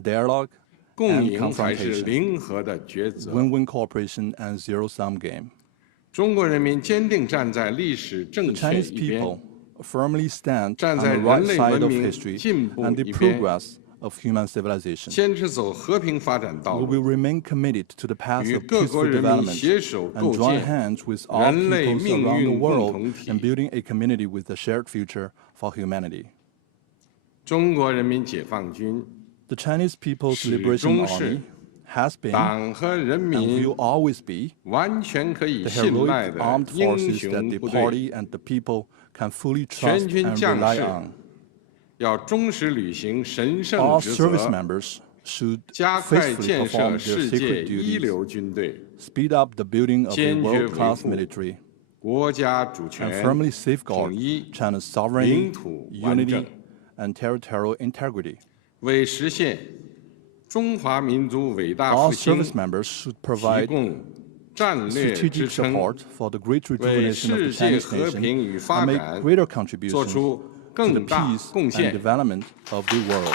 dialogue 共 and 赢还是 confrontation, 零和的抉择。 win-win cooperation and zero-sum game. 中国人民坚定站在历史 The 正确 Chinese 一边 people，firmly stand 站 on 在 the right 人类 side 文 of 明 history 进步 and the 一边， progress of human civilization. 坚持走和平发展道 We 路， will remain committed to the path 与 of 各国 peaceful 人民 development 携手 and 构 join 建 hands with all 人类 peoples 命 around the 运共 world 同体 in。building a community with a shared future for humanity. 中国人民解放军 The Chinese People's 始 Liberation 终是 Army has been 党和人 and 民 will always be 完全可以 the 信赖 heroic 的 armed 英 forces that 雄 the 部队， party and the people can fully 全 trust 军 and 将 rely 士 on. 要忠实履行神圣 All 职 service 责， members should 加快 faithfully 建设 perform their 世界 sacred 一 duties, 流军队， speed up the building of a 坚决维 world-class 护 military, 国家主 and 权、 firmly 统 safeguard 一， China's 领 sovereignty, 土完整 unity,，and territorial integrity. 为实现中华民族伟大 All 复兴 service members should 提 provide 供战略支 strategic 撑， support for the great 为 rejuvenation of the 世界 Chinese 和平 nation 与发 and make 展 greater 做 contributions 出 to the 更大 peace 贡 and 献。 development of the world.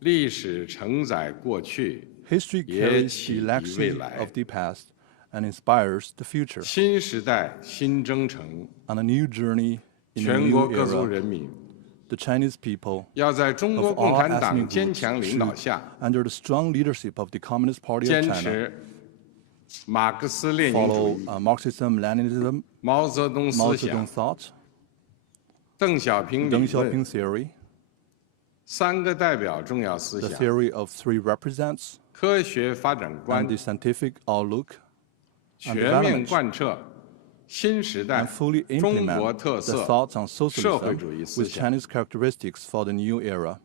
历史承载过去， History 也 carries 启 the 迪未 legacy 来 of。the past and inspires the future. 新时代新征程， On a new journey in a 全国 new 各族 era, 人民 the Chinese people 要在中国 of 共 all 产党 ethnic 坚 groups 强领导 should, 下， under the strong leadership of the Communist Party 坚 of China, 持马克思列宁主 follow 义、 Marxism, Leninism, 毛泽东 Mao 思 Zedong 想、 thought, 邓小平理 Deng 论 Xiaoping theory, 三个代表重要思 The 想： theory of three represents 科学发展 and 观 the scientific outlook 全 and 面 development 贯彻新时代 and fully 中国 implement 特 the 色 thoughts on 社会 socialism 主义思 with 想， Chinese characteristics for the new era.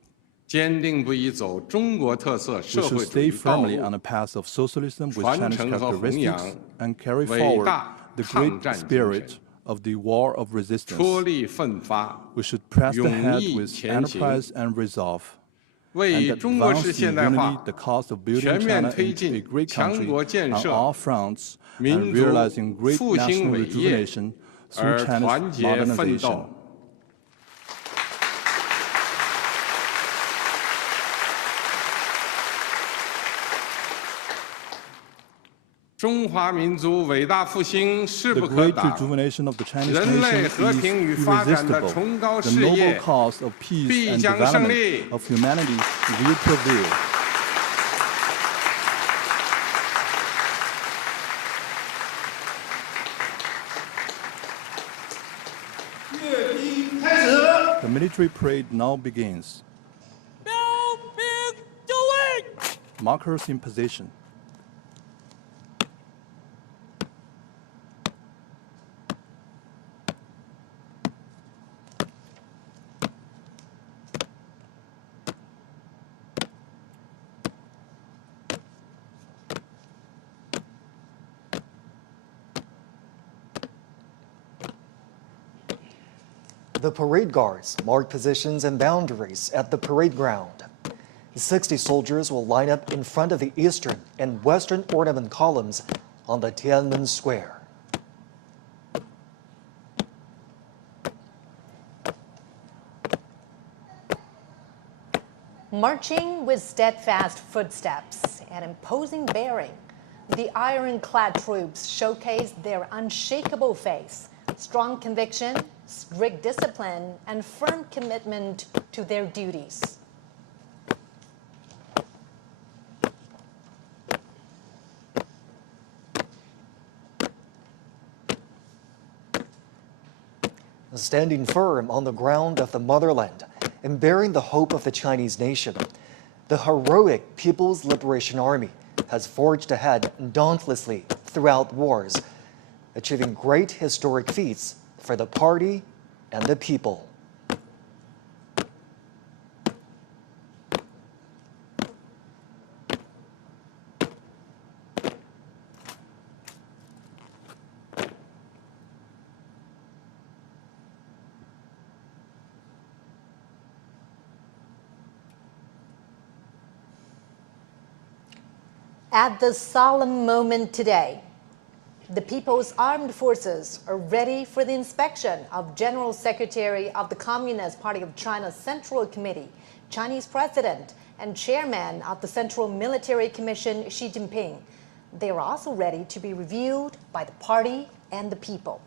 坚定不移走中国特色 We 社 should 会主 stay 义道 firmly 路 on，the path of socialism with 传 Chinese 承和弘 characteristics 扬 and carry 伟 forward 大 the 抗 great 战精 spirit 神， of the war of 脱 resistance. 力奋发， We should press the 勇 head 毅 with 前行， enterprise and resolve, 为 and 中国 advance 式 the 现代 unity, 化 the cause of building 全面 China 推 into a 进 great 强 country 国建 on 设 all fronts, 民 and 族 realizing great 复兴 national 伟业 rejuvenation through 而 China's 团结奋 modernization. 斗。中华民族伟大复兴势 The 不可 great 挡， rejuvenation of the Chinese 人类 nation 和 is 平与发展的 irresistible. 崇高 The 事 noble 业 cause of peace 必 and 将胜 development 利。 of humanity will prevail. The military parade now begins. Markers in position. The parade guards mark positions and boundaries at the parade ground. 60 soldiers will line up in front of the eastern and western ornament columns on the Tiananmen Square. Marching with steadfast footsteps and imposing bearing, the ironclad troops showcase their unshakable faith, strong conviction, strict discipline, and firm commitment to their duties. Standing firm on the ground of the motherland and bearing the hope of the Chinese nation, the heroic People's Liberation Army has forged ahead dauntlessly throughout wars, achieving great historic feats for the party and the people. At this solemn moment today, the People's Armed Forces are ready for the inspection of General Secretary of the Communist Party of China's Central Committee, Chinese President, and Chairman of the Central Military Commission, Xi Jinping. They are also ready to be reviewed by the party and the people.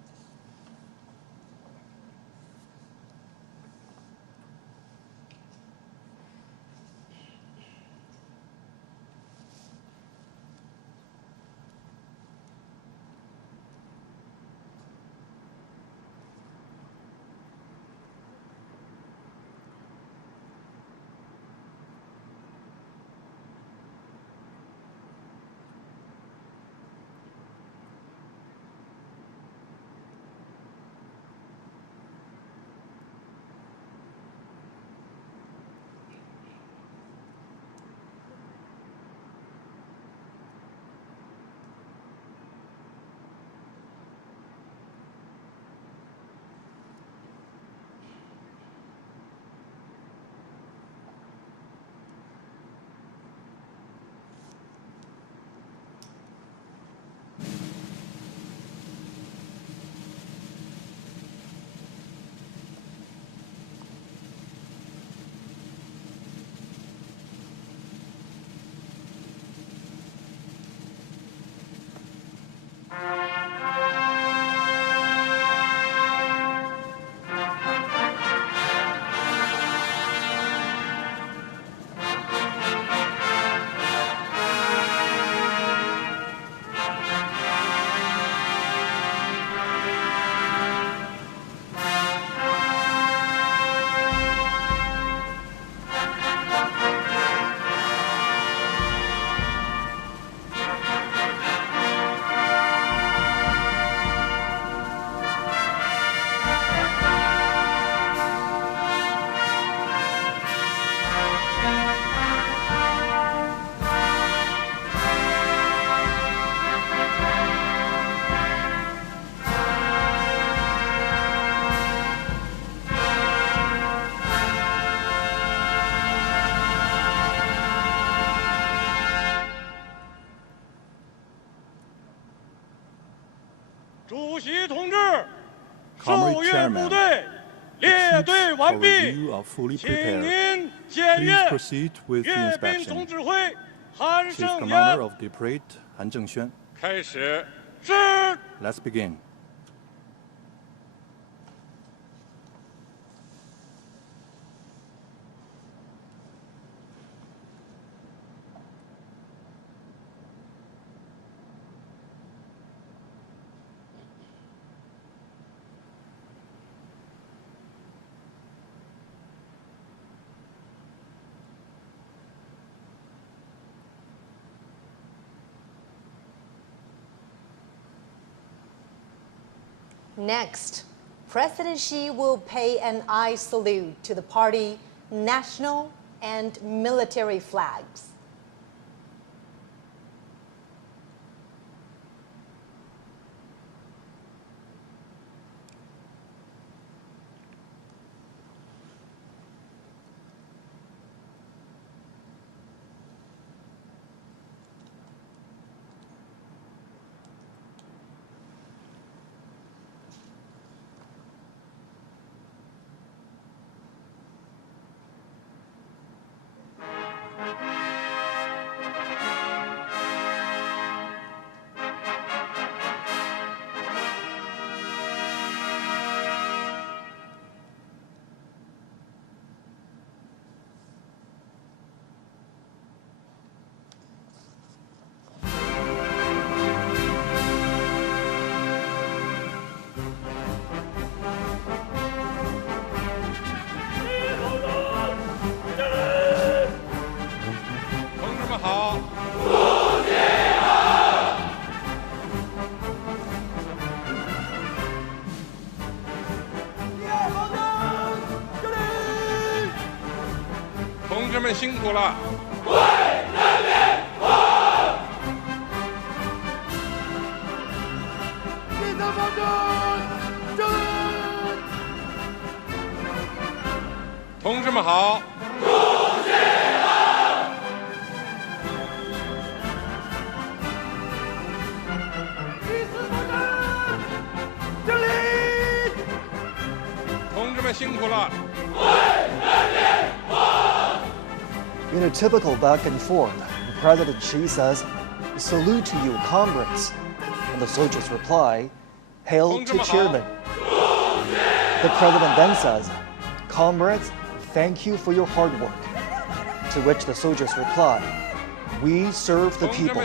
Chairman, the troops for review are fully prepared. Please proceed with the inspection. Chief Commander of the Parade, Han Zhengxuan. Let's begin. Next, President Xi will pay an eye salute to the party national and military flags. In a typical back and forth, President Xi says, "Salute to you, comrades." And the soldiers reply, "Hail to Chairman." The president then says, "Comrades, thank you for your hard work." To which the soldiers reply, "We serve the people."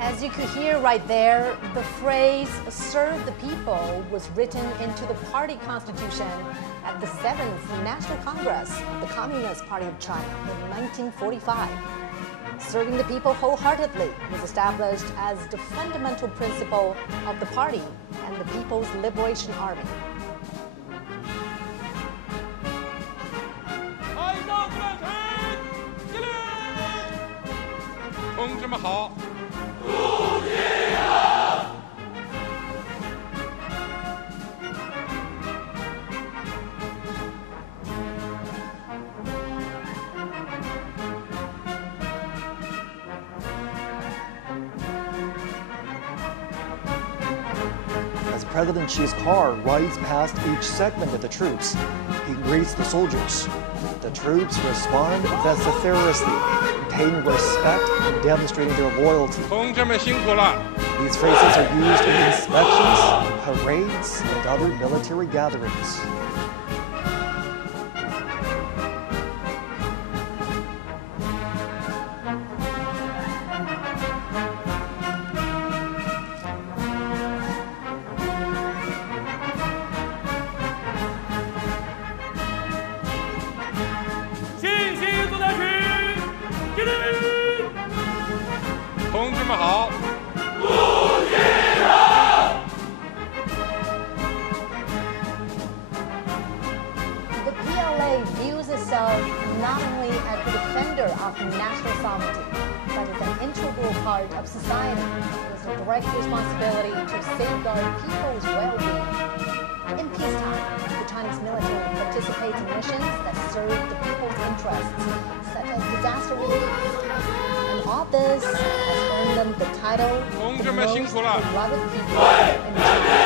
As you could hear right there, the phrase "serve the people" was written into the party constitution at the 7th National Congress of the Communist Party of China in 1945. Serving the people wholeheartedly was established as the fundamental principle of the party and the People's Liberation Army. As President Xi's car rides past each segment of the troops, he greets the soldiers. The troops respond vociferously, paying respect and demonstrating their loyalty. 同志们辛苦了。 These phrases are used in inspections, parades, and other military gatherings. The PLA views itself not only as the defender of national sovereignty, but as an integral part of society with a direct responsibility to safeguard people's well-being. In peacetime, the Chinese military participates in missions that serve the people's interests, such as disaster relief. And all this has earned them the title the most beloved people in China.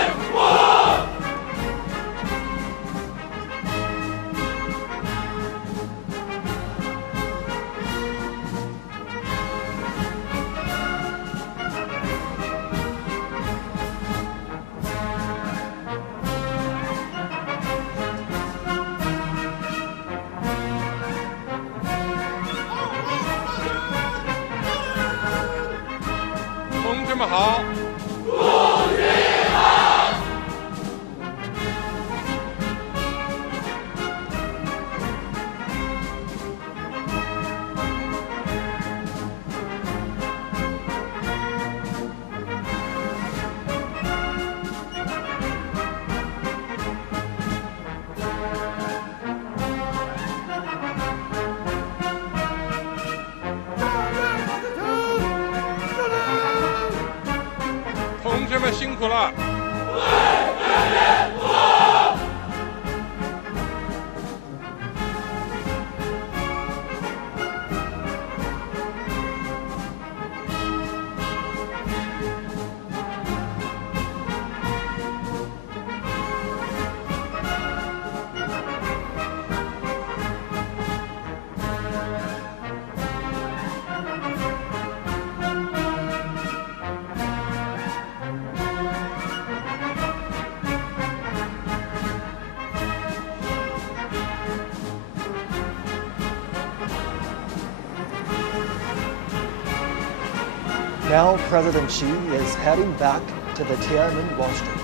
Now President Xi is heading back to the Tiananmen Wall Street.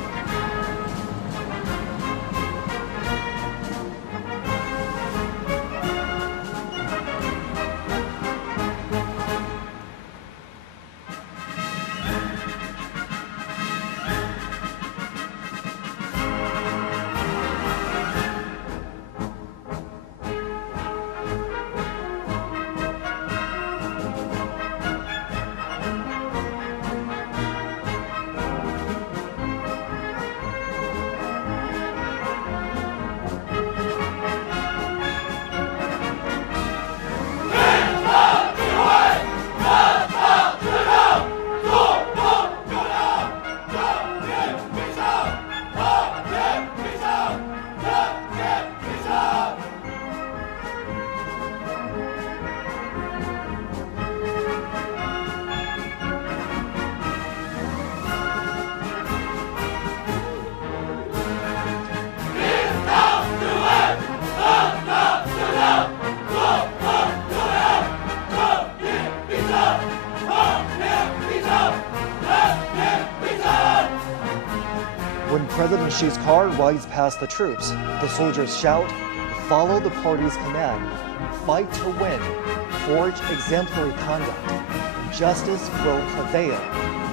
When President Xi's car rides past the troops, the soldiers shout, "Follow the party's command, fight to win, forge exemplary conduct. Justice will prevail,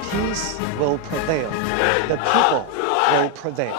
peace will prevail, the people will prevail."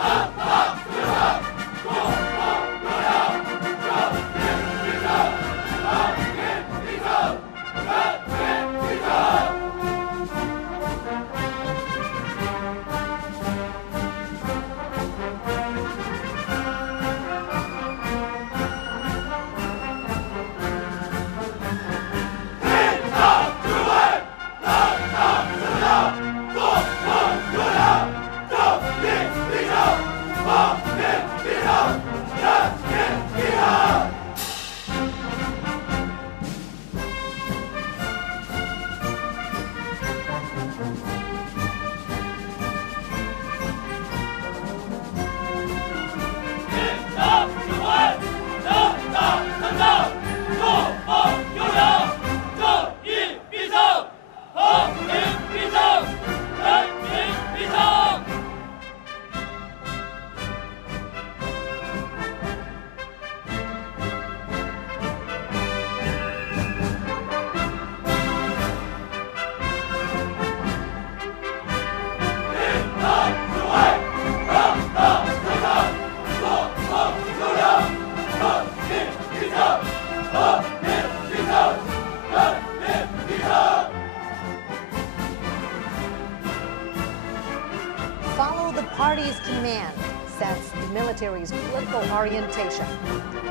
military's political orientation.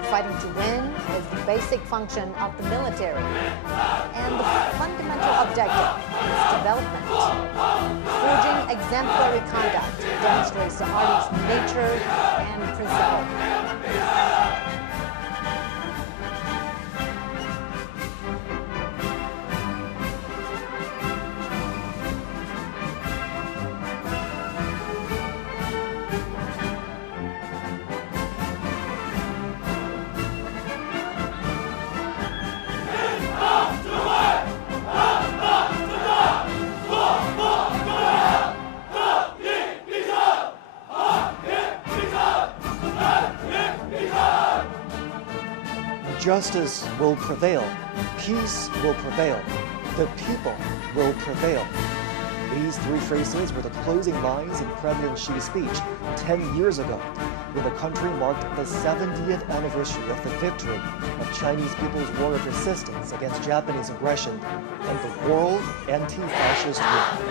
Fighting to win is the basic function of the military, and the fundamental objective is development. Forging exemplary conduct demonstrates the Army's nature and principle. Justice will prevail, peace will prevail, the people will prevail. These three phrases were the closing lines in President Xi's speech 10 years ago, when the country marked the 70th anniversary of the victory of Chinese People's War of Resistance against Japanese aggression and the World Anti-Fascist War.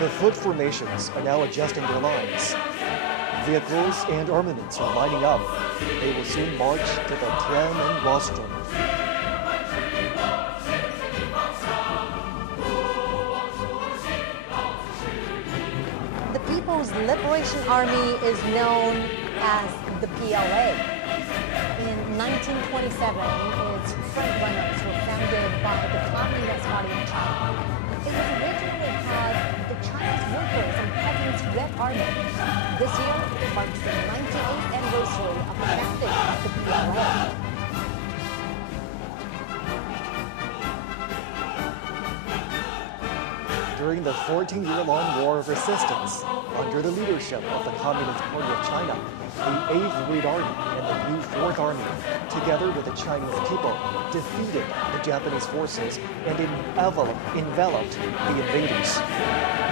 The foot formations are now adjusting their lines. Vehicles and armaments are lining up. They will soon march to the Tiananmen rostrum. The People's Liberation Army is known as the PLA. In 1927, its frontrunners were founded by the Communist Party of China. It was originally called the Chinese Workers and Peasants Red Army. This year marks the 98th anniversary of the founding of the PLA. during the 14-year-long War of Resistance, under the leadership of the Communist Party of China, the 8th Red Army and the new 4th Army, together with the Chinese people, defeated the Japanese forces and enveloped the invaders.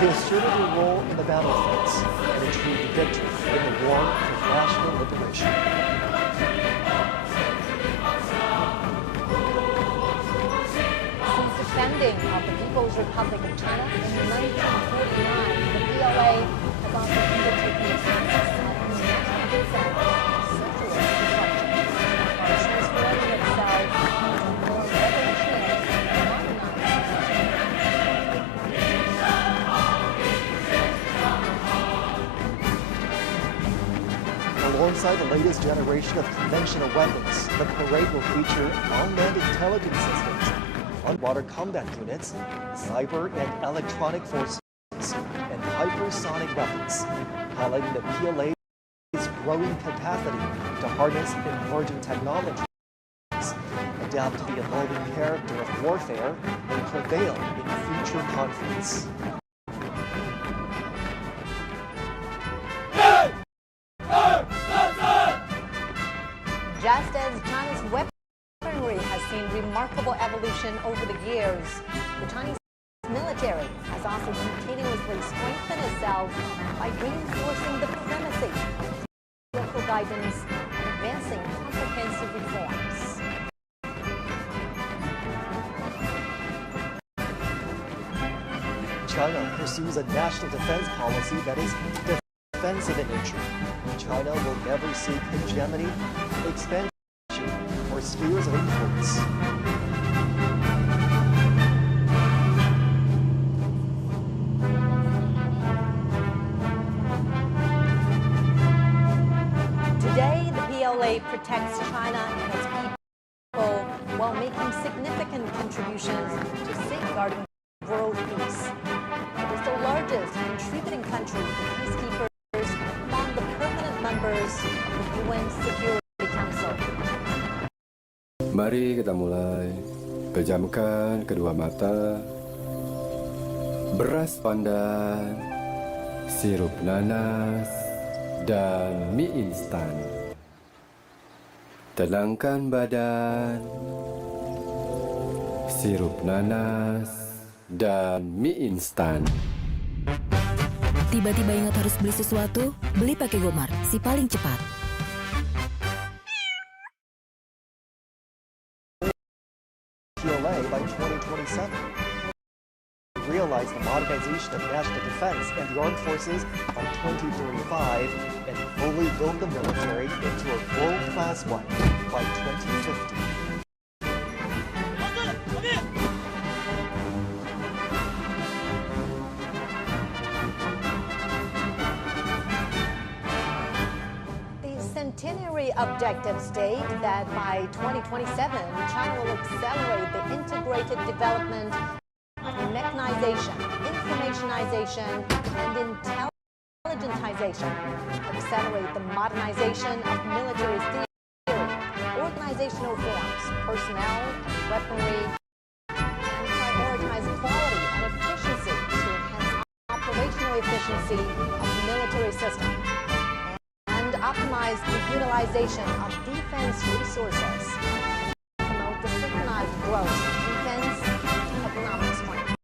They asserted their role in the battlefields and achieved victory in the War of National Liberation. Since the founding of the People's Republic of China in 1949, the PLA has often undertaken the tasks of national defense, socialist construction, while transforming itself into a more revolutionary and modernized Alongside the latest generation of conventional weapons, the parade will feature unmanned intelligence systems, underwater combat units, cyber and electronic forces, and hypersonic weapons, highlighting the PLA's growing capacity to harness emerging technologies, adapt to the evolving character of warfare, and prevail in future conflicts. Just as China's weaponry has seen remarkable evolution over the years, the Chinese military has also continuously strengthened itself by reinforcing the primacy of political guidance and advancing comprehensive reforms. China pursues a national defense policy that is defensive in nature. China will never seek hegemony, expansion, or spheres of influence. Today, the PLA protects China and its people while making significant contributions to safeguarding world peace. It is the largest contributing country for peacekeepers among the permanent members of the UN Security Council. Mari kita mulai. Pejamkan kedua mata. Beras pandan, sirup nanas, dan mie instan. Tenangkan badan. Sirup nanas dan mie instan. Tiba-tiba ingat harus beli sesuatu? Beli pakai Gomart, si paling cepat. PLA by 2027. Realize the modernization of national defense and the armed forces by 2035 and fully build the military into a world-class one by 2050. Centenary objectives state that by 2027, China will accelerate the integrated development of mechanization, informationization, and intelligentization, accelerate the modernization of military theory, organizational forms, personnel, and weaponry, and prioritize quality and efficiency to enhance operational efficiency of military systems. Optimize the utilization of defense resources, promote the synchronized growth of defense and economic strength.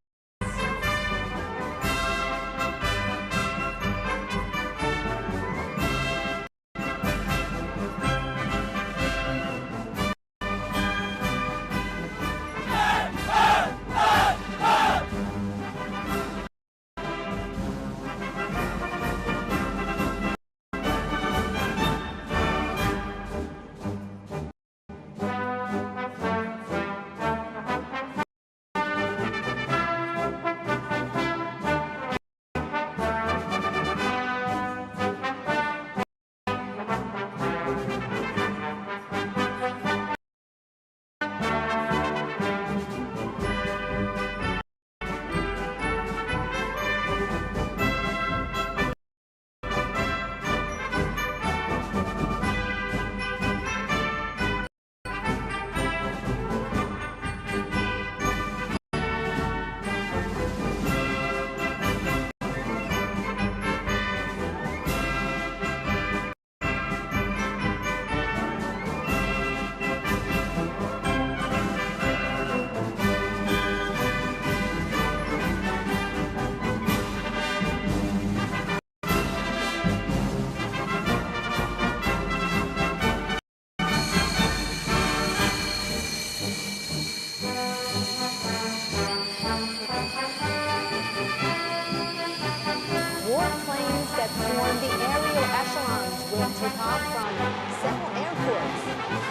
helicopter from several airports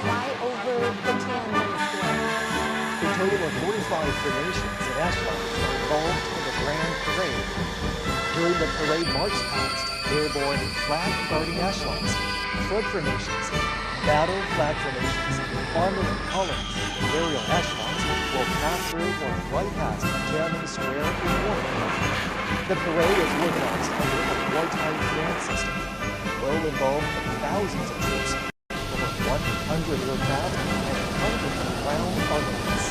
fly over the Tiananmen Square. A total of 45 formations and echelons are involved in the Grand Parade. During the parade march past, airborne flag-guarding echelons, foot formations, battle flag formations, armored columns, and aerial echelons will pass through or fly past Tiananmen Square in order. The parade is organized under a wartime command system and will involve thousands of troops, over 100 aircraft, and hundreds of ground armaments.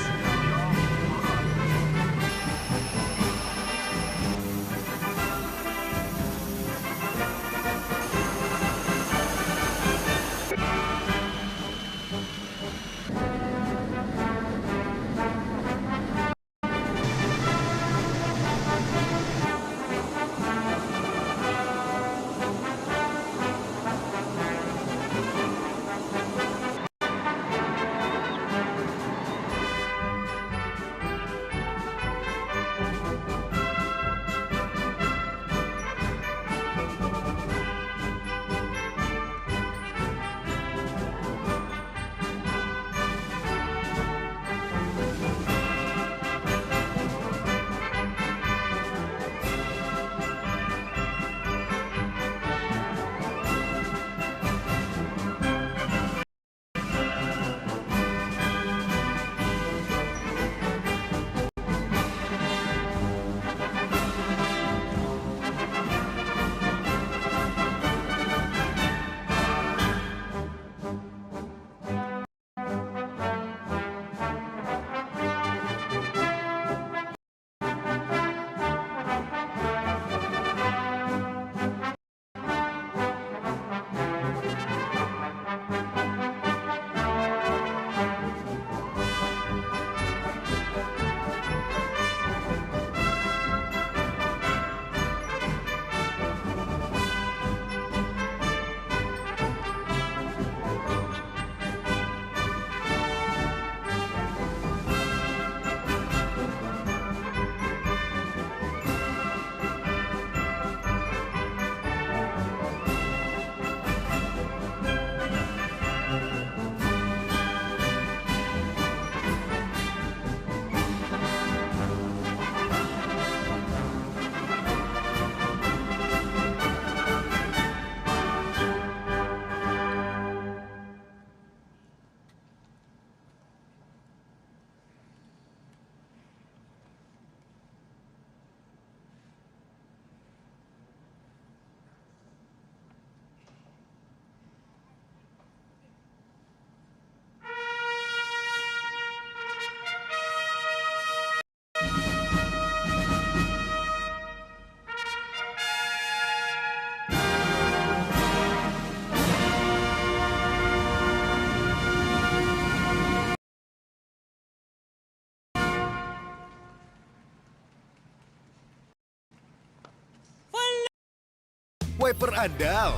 Wiper andal,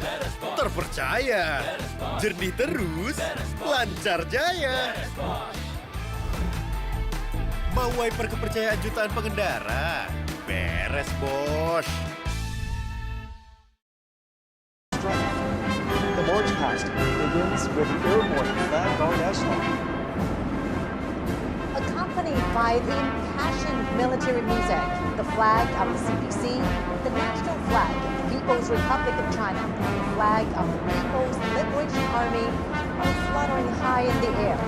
terpercaya, jernih terus, lancar jaya. Mau wiper kepercayaan jutaan pengendara? Beres, bos. The march past begins with the airborne flag guard echelon. Accompanied by the impassioned military music, the flag of the CPC, the national flag of the People's Republic of China, and the flag of the People's Liberation Army are fluttering high in the air.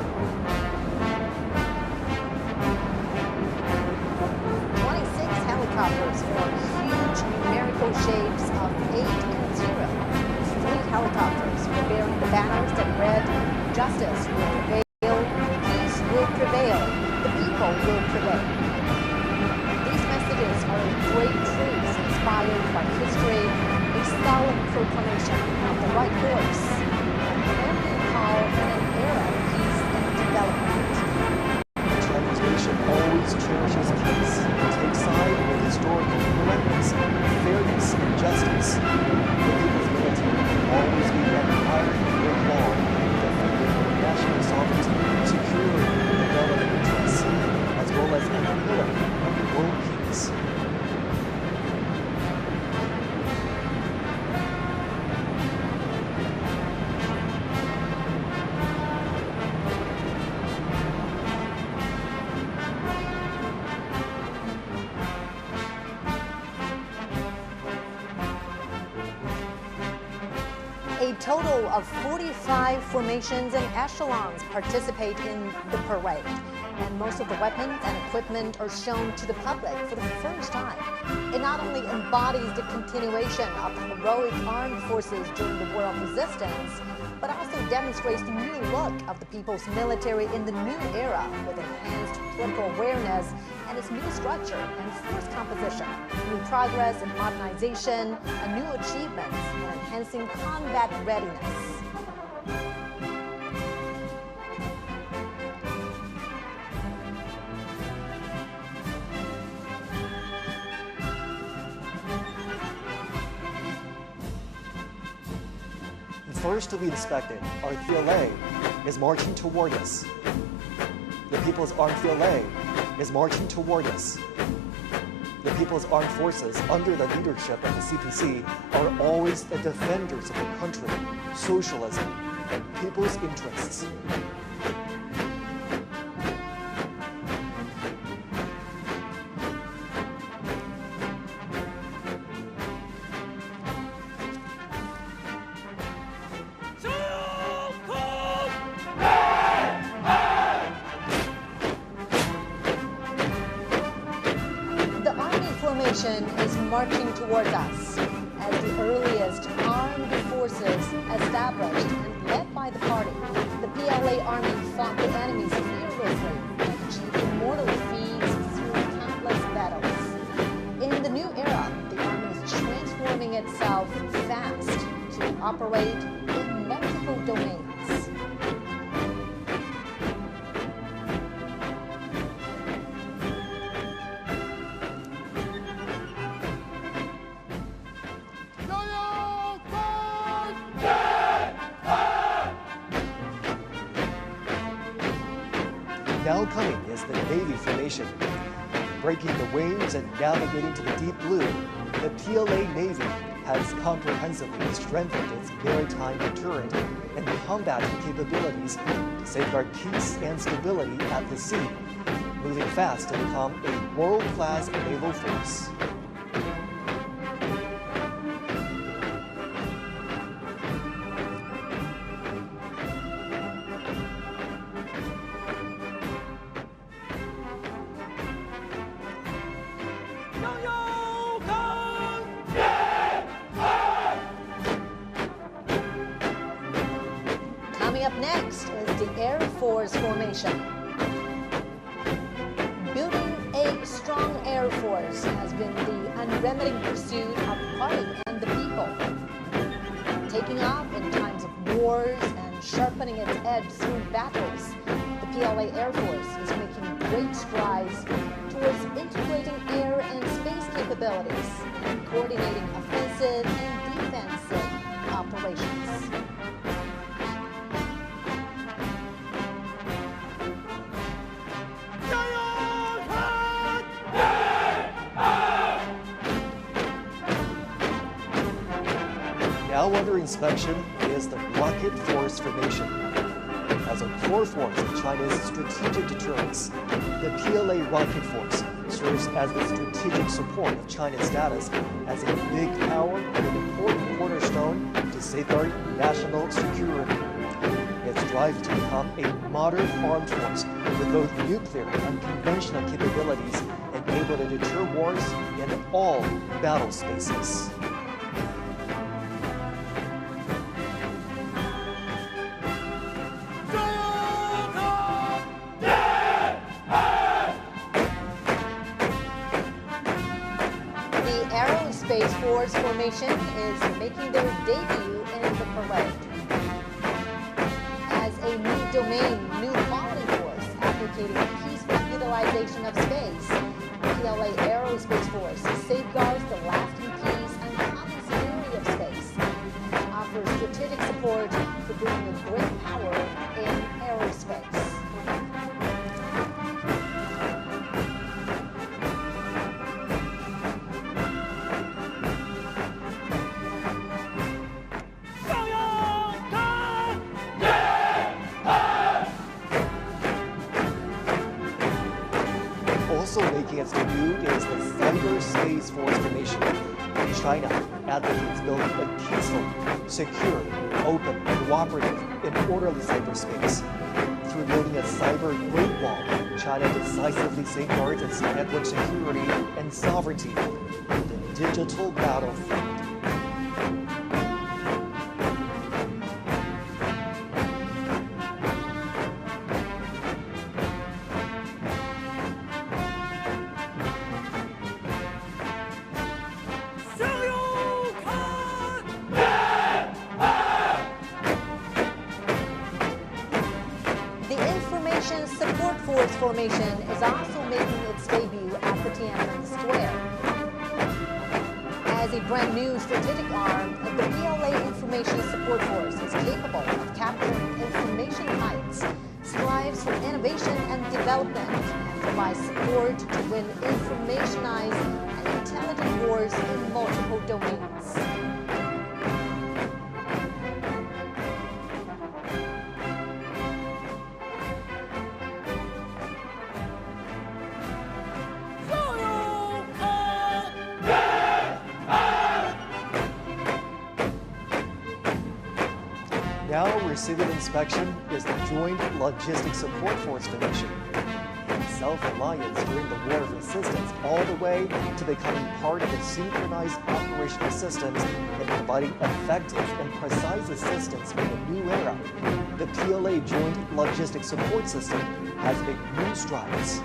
26 helicopters form huge numerical shapes of 8 and 0. 3 helicopters were bearing the banners that read, "Justice will prevail, peace will prevail, the people will prevail." These messages are great truths inspired by history, a solemn proclamation of the right course, and clarion call in an era of peace and development. The Chinese nation always cherishes peace and takes side with historical correctness, fairness, and justice. The people's military will always be that iron law, defending national sovereignty total of 45 formations and echelons participate in the parade, and most of the weapons and equipment are shown to the public for the first time. It not only embodies the continuation of the heroic armed forces during the War of Resistance, but also demonstrates the new look of the people's military in the new era with enhanced political awareness and its new structure and force composition, new progress and modernization, and new achievements in enhancing combat readiness. First to be inspected, our TLA is marching toward us. The People's Armed TLA is marching toward us. The People's Armed Forces, under the leadership of the CPC, are always the defenders of the country, socialism, and people's interests. Is marching towards us as the earliest armed forces established and led by the party. The PLA army fought the enemies fearlessly and achieved immortal feats through countless battles. In the new era, the army is transforming itself fast to operate in multiple domains. Now coming is the Navy formation. Breaking the waves and navigating to the deep blue, the PLA Navy has comprehensively strengthened its maritime deterrent and combat capabilities to safeguard peace and stability at the sea, moving fast to become a world-class naval force. Coming up next is the Air Force formation. Building a strong Air Force has been the unremitting pursuit of the party and the people. Taking off in times of wars and sharpening its edge through battles, the PLA Air Force is making great strides towards integrating air and space capabilities and coordinating offensive and defensive operations. Now under inspection is the Rocket Force formation. As a core force of China's strategic deterrence, the PLA Rocket Force serves as the strategic support of China's status as a big power and an important cornerstone to safeguard national security. Its drive to become a modern armed force with both nuclear and conventional capabilities and able to deter wars in all battle spaces. Space Force formation is making their debut in the parade. As a new domain, new quality force advocating peaceful utilization of space, the PLA Aerospace Force safeguards the lasting peace and common security of space and offers strategic support for bringing a great power in aerospace. Also making its debut is the Cyber Space Force formation. China advocates building a peaceful, secure, open, cooperative, and orderly cyberspace. Through building a cyber Great Wall, China decisively safeguards its network security and sovereignty in the digital battlefield. Support Force formation is also making its debut at the Tiananmen Square. As a brand new strategic arm, the PLA Information Support Force is capable of capturing information heights, strives for innovation and development, and provides support to win informationized and intelligent wars in multiple domains. Now receiving inspection is the Joint Logistics Support Force formation. Self-reliance during the war of resistance all the way to becoming part of the synchronized operational systems and providing effective and precise assistance in the new era. The PLA Joint Logistics Support System has made new strides.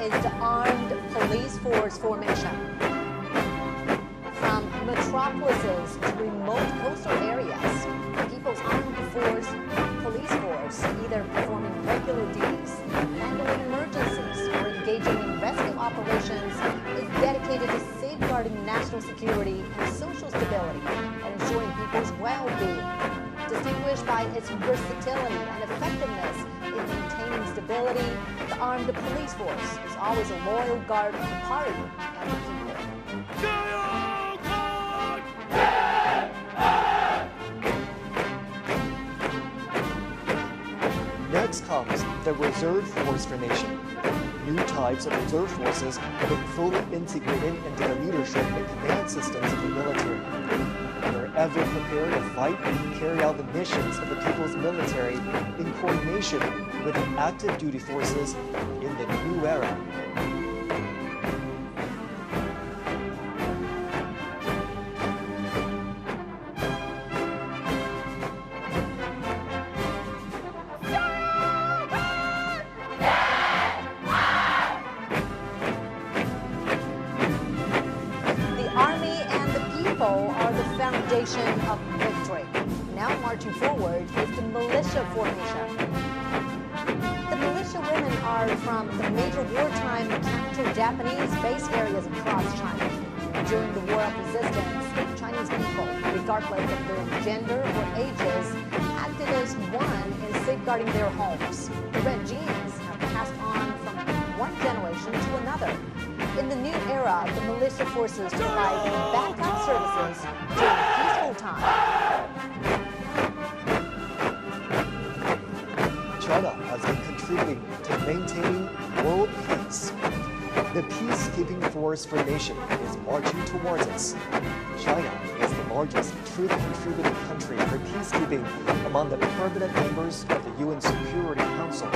Is the Armed Police Force formation. From metropolises to remote coastal areas, the People's Armed Police Force, either performing regular duties, handling emergencies, or engaging in rescue operations, is dedicated to safeguarding national security and social stability and ensuring people's well-being. Distinguished by its versatility and effectiveness in maintaining stability, the Armed Police Force is always a loyal guard of the party and the people. Next comes the Reserve Force formation. New types of reserve forces have been fully integrated into the leadership and command systems of the military. They're ever prepared to fight and carry out the missions of the people's military in coordination with the active duty forces in the new era. Are the foundation of victory. Now marching forward is the militia formation. The militia women are from the major wartime counter-Japanese base areas across China. During the War of Resistance, Chinese people, regardless of their gender or ages, acted as one in safeguarding their homes. The red genes have passed on from one generation to another. In the new era, the militia forces provide backup services during peaceful time. China has been contributing to maintaining world peace. The peacekeeping force formation is marching towards us. China is the largest troop contributing country for peacekeeping among the permanent members of the UN Security Council.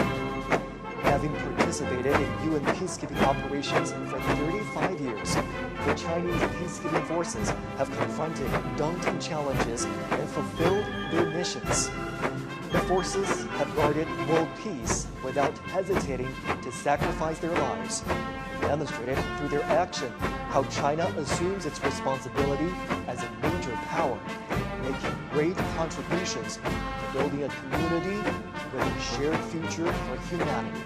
Having participated in UN peacekeeping operations for 35 years, the Chinese peacekeeping forces have confronted daunting challenges and fulfilled their missions. The forces have guarded world peace without hesitating to sacrifice their lives, demonstrated through their action how China assumes its responsibility as a major power, making great contributions to building a community with a shared future for humanity.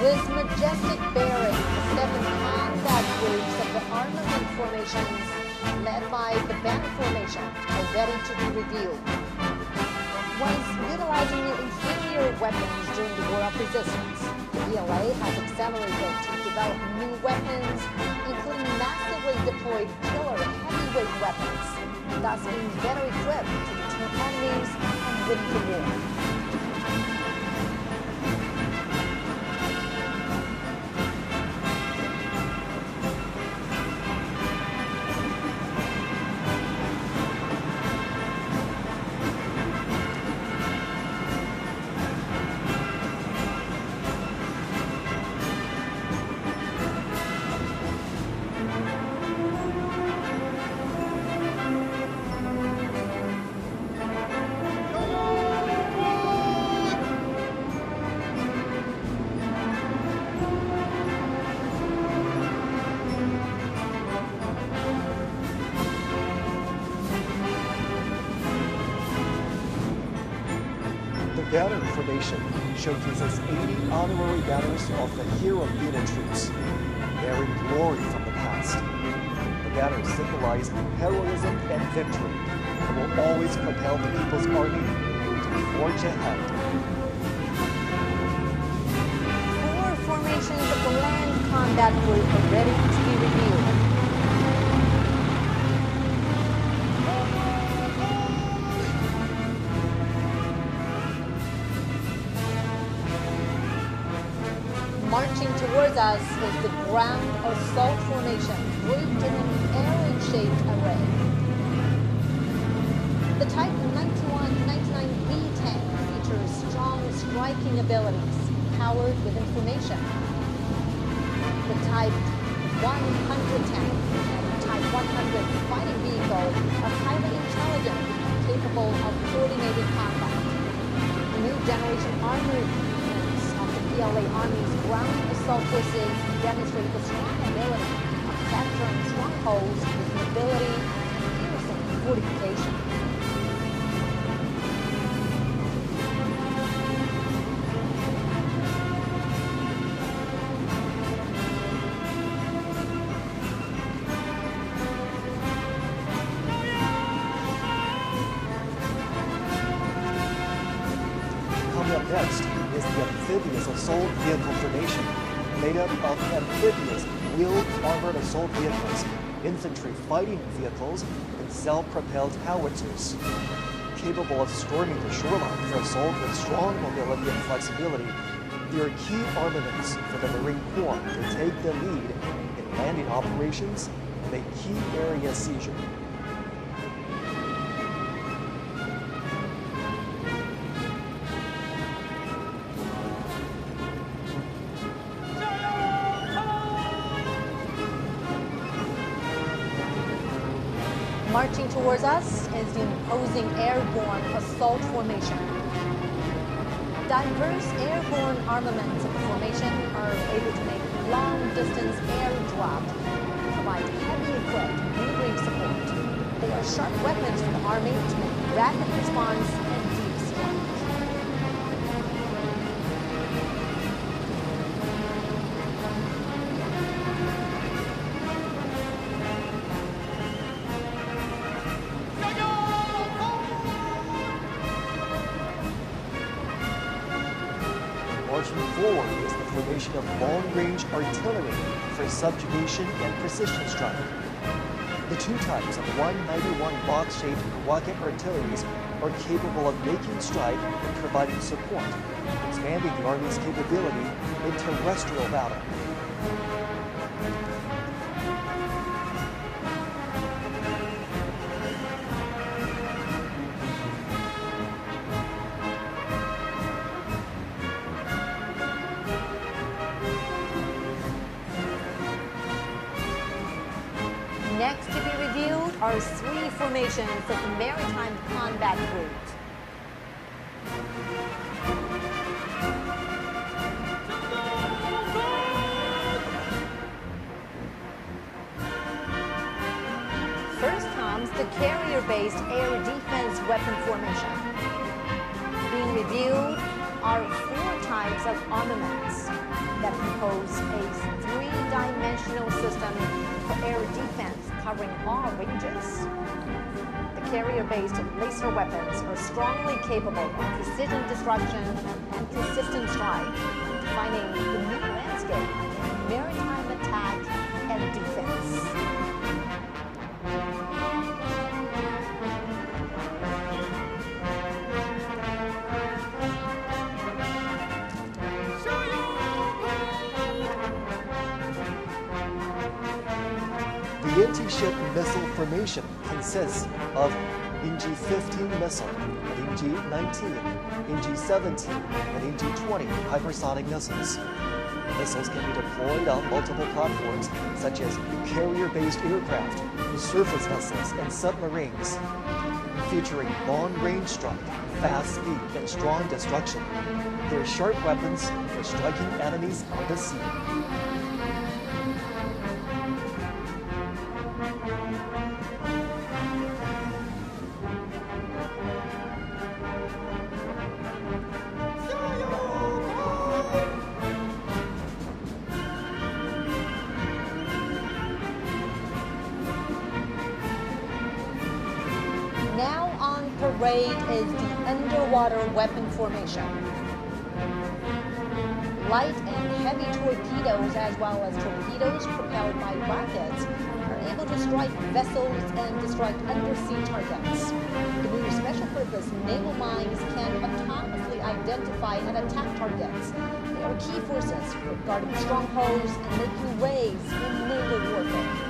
With majestic bearing, the 7 combat groups of the armament formations, led by the banner formation, are ready to be reviewed. Was utilizing inferior weapons during the War of Resistance, the PLA has accelerated to develop new weapons, including massively deployed killer heavyweight weapons, thus being better equipped to deter enemies and win the war. The banner formation showcases 80 honorary banners of the hero-unit troops, bearing glory from the past. The banners symbolize heroism and victory, and will always propel the People's Army to forge ahead. 4 formations of the land combat group are ready to be reviewed. Marching towards us is the ground assault formation, grouped in an arrow-shaped array. The Type 99B tank features strong striking abilities, powered with information. The Type 100 tank and Type 100 fighting vehicle are highly intelligent and capable of coordinated combat. The new generation armored PLA Army's ground assault forces demonstrate the strong ability of capturing strongholds with mobility and piercing fortification. Coming up next is the amphibious assault vehicle formation, made up of amphibious wheeled armored assault vehicles, infantry fighting vehicles, and self-propelled howitzers. Capable of storming the shoreline for assault with strong mobility and flexibility, they are key armaments for the Marine Corps to take the lead in landing operations and a key area seizure. Marching towards us is the imposing airborne assault formation. Diverse airborne armaments of the formation are able to make long-distance air drop and provide heavy equipped maneuvering support. They are sharp weapons for the Army to make rapid response and deep strike. Marching forward is the formation of long-range artillery for subjugation and precision strike. The 2 types of 191 box-shaped rocket artilleries are capable of making strike and providing support, expanding the Army's capability in terrestrial battle. Next to be reviewed are 3 formations of the Maritime Combat Group. First comes the carrier-based air defense weapon formation. Being reviewed are 4 types of armaments. that compose a three-dimensional system for air defense covering all ranges. The carrier-based laser weapons are strongly capable of precision destruction and consistent strike, defining the new landscape in maritime attack and defense. The anti-ship missile formation consists of NG-15 missile, NG-19, NG-17, and NG-20 hypersonic missiles. Missiles can be deployed on multiple platforms, such as carrier-based aircraft, surface vessels, and submarines, featuring long-range strike, fast speed, and strong destruction. They're sharp weapons for striking enemies on the sea. Now on parade is the underwater weapon formation. Light and heavy torpedoes, as well as torpedoes propelled by rockets, are able to strike vessels and destroy undersea targets. The new special-purpose naval mines can autonomously identify and attack targets. They are key forces for guarding strongholds and making waves in naval warfare.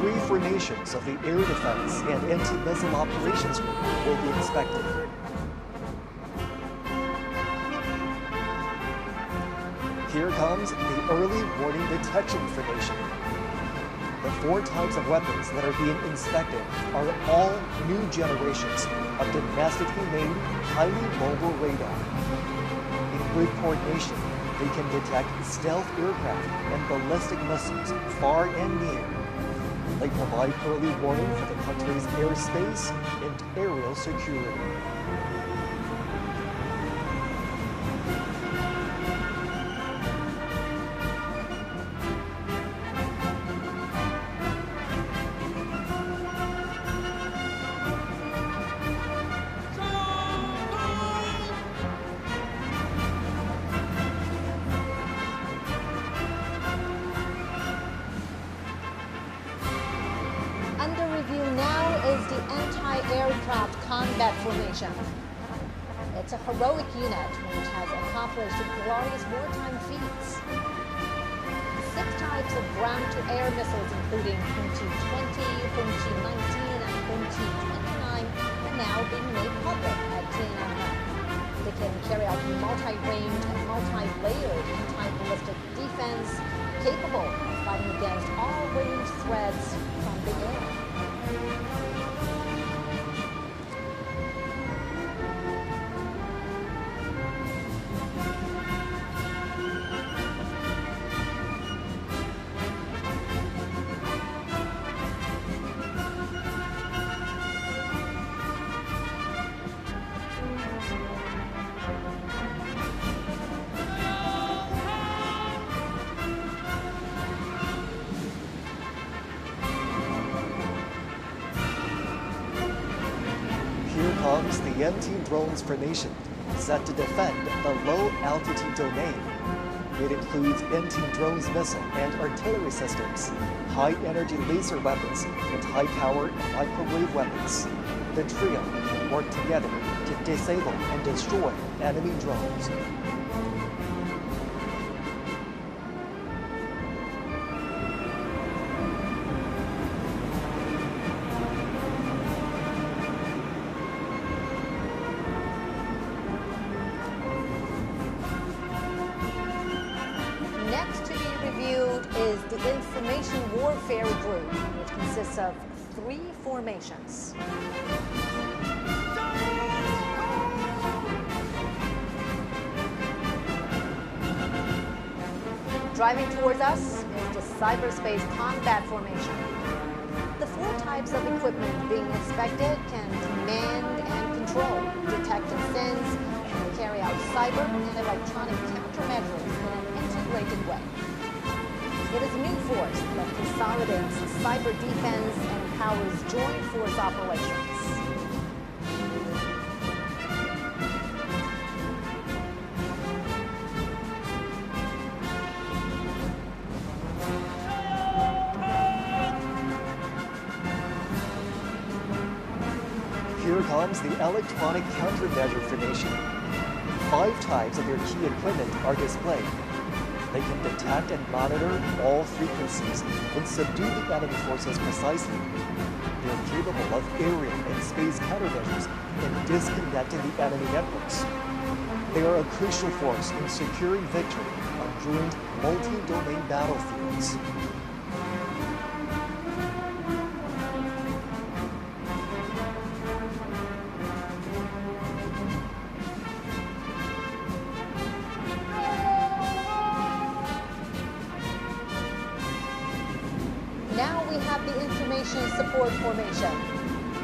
Three formations of the Air Defense and Anti-Missile Operations Group will be inspected. Here comes the Early Warning Detection Formation. The four types of weapons that are being inspected are all new generations of domestically made, highly mobile radar. In grid coordination, they can detect stealth aircraft and ballistic missiles far and near. They provide early warning for the country's airspace and aerial security. Under review now is the anti-aircraft combat formation. It's a heroic unit which has accomplished glorious wartime feats. 6 types of ground-to-air missiles, including HT-20, HT-19, and HT-29, are now being made public at Tiananmen. They can carry out multi-range and multi-layered anti-ballistic defense, capable of fighting against all range threats from the air. Here comes the anti-drones formation, set to defend the low-altitude domain. It includes anti-drones missile and artillery systems, high-energy laser weapons, and high-power microwave weapons. The trio can work together to disable and destroy enemy drones. Next to be reviewed is the Information Warfare Group, which consists of 3 formations. Driving towards us is a cyberspace combat formation. The 4 types of equipment being expected can command and control, detect and sense, and carry out cyber and electronic countermeasures in an integrated way. It is a new force that consolidates cyber defense and empowers joint force operations. Here comes the electronic countermeasure formation. 5 types of their key equipment are displayed. They can detect and monitor all frequencies and subdue the enemy forces precisely. They are capable of aerial and space countermeasures and disconnecting the enemy networks. They are a crucial force in securing victory on joint multi-domain battlefields. Now we have the Information Support Formation.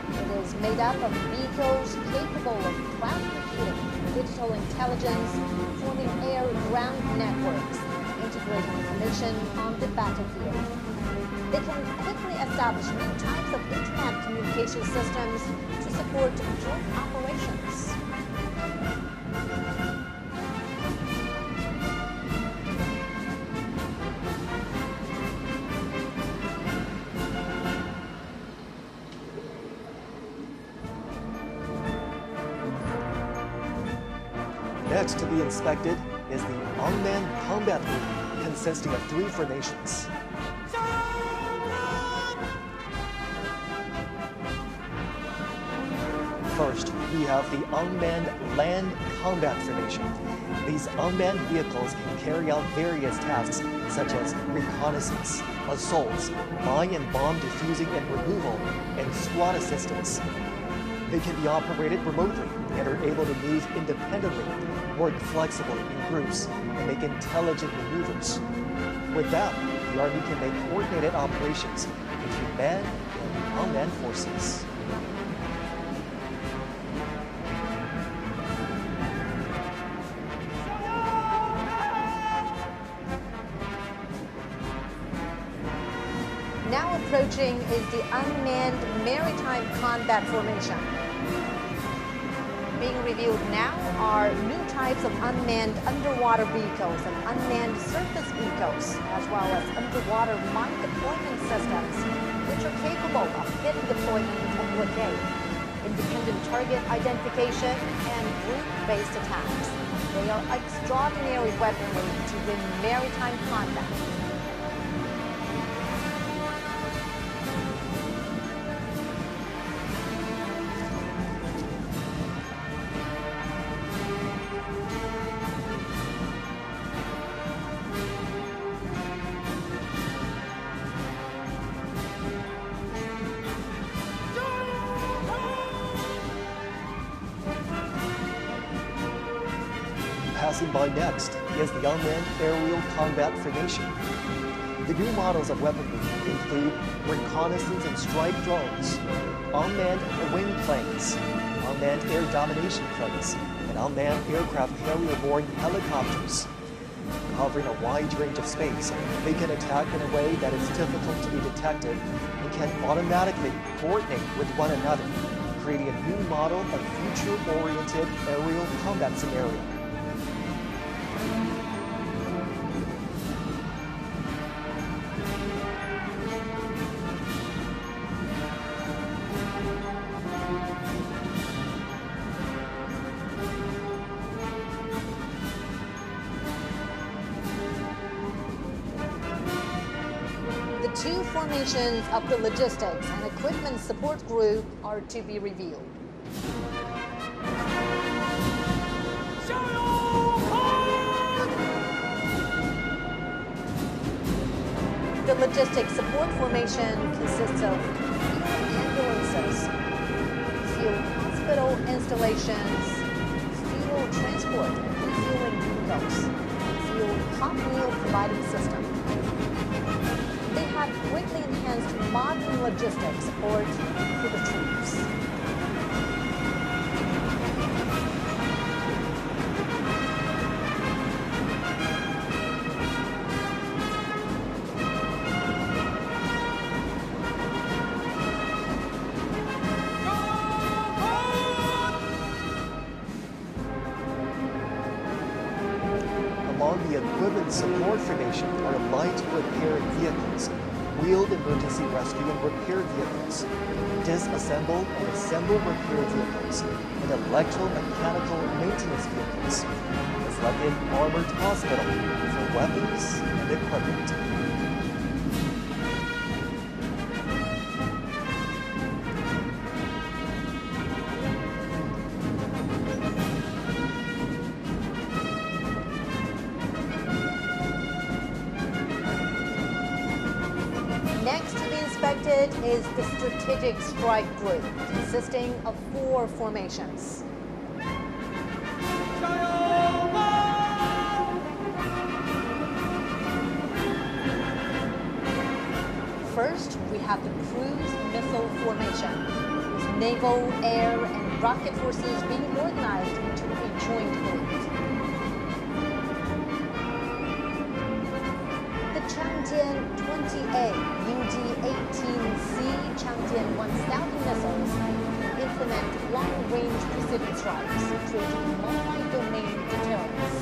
It is made up of vehicles capable of cloud computing, digital intelligence, forming air-ground networks, integrating information on the battlefield. They can quickly establish new types of internet communication systems to support joint operations. Next to be inspected is the unmanned combat group, consisting of 3 formations. First, we have the unmanned land combat formation. These unmanned vehicles can carry out various tasks such as reconnaissance, assaults, mine and bomb defusing and removal, and SWAT assistance. They can be operated remotely and are able to move independently, work flexibly in groups, and make intelligent maneuvers. With that, the Army can make coordinated operations between manned and unmanned forces. Now approaching is the Unmanned Maritime Combat Formation. Being reviewed now are new types of unmanned underwater vehicles and unmanned surface vehicles, as well as underwater mine deployment systems, which are capable of hidden deployment of blockade, independent target identification, and group-based attacks. They are extraordinary weaponry to win maritime combat. Passing by next is the unmanned aerial combat formation. The new models of weaponry include reconnaissance and strike drones, unmanned wing planes, unmanned air domination planes, and unmanned aircraft carrier-borne helicopters. Covering a wide range of space, they can attack in a way that is difficult to be detected and can automatically coordinate with one another, creating a new model of future-oriented aerial combat scenario. The 2 formations of the Logistics and Equipment Support Group are to be reviewed. The Logistics Support Formation consists of field ambulances, field hospital installations, fuel transport and refueling vehicles, and field hot meal providing system. They have greatly enhanced modern logistics support for the troops. Among the equipment support formation are light repair vehicles, wheeled emergency rescue and repair vehicles, disassemble and assemble repair vehicles, and electromechanical maintenance vehicles. It's like an armored hospital for weapons and equipment. Next to be inspected is the Strategic Strike Group, consisting of 4 formations. First, we have the Cruise Missile Formation, with naval, air, and rocket forces being organized into a joint group. The Changjian 20A UD-18C Changjian 1000 missiles implement long-range precision strikes, creating multi-domain deterrence.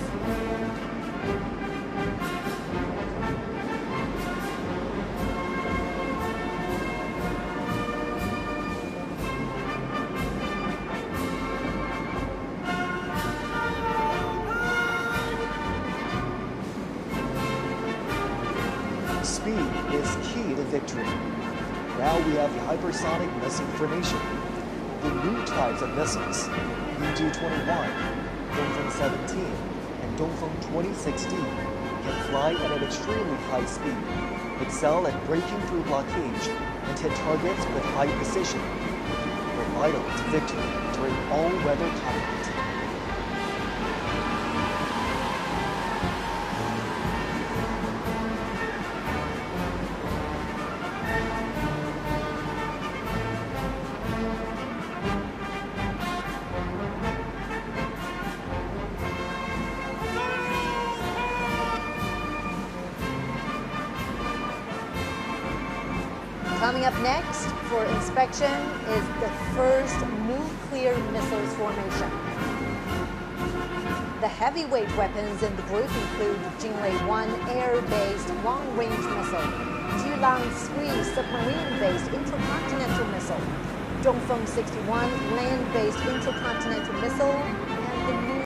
Speed is key to victory. Now we have the hypersonic missile formation. The new types of missiles, UG-21, Dongfeng 17, and Dongfeng 2016, can fly at an extremely high speed, excel at breaking through blockage, and hit targets with high precision. They're vital to victory during all-weather combat. Coming up next for inspection is the first nuclear missiles formation. The heavyweight weapons in the group include Jinglei-1 air-based long-range missile, Julang-3 submarine-based intercontinental missile, Dongfeng 61 land-based intercontinental missile, and the new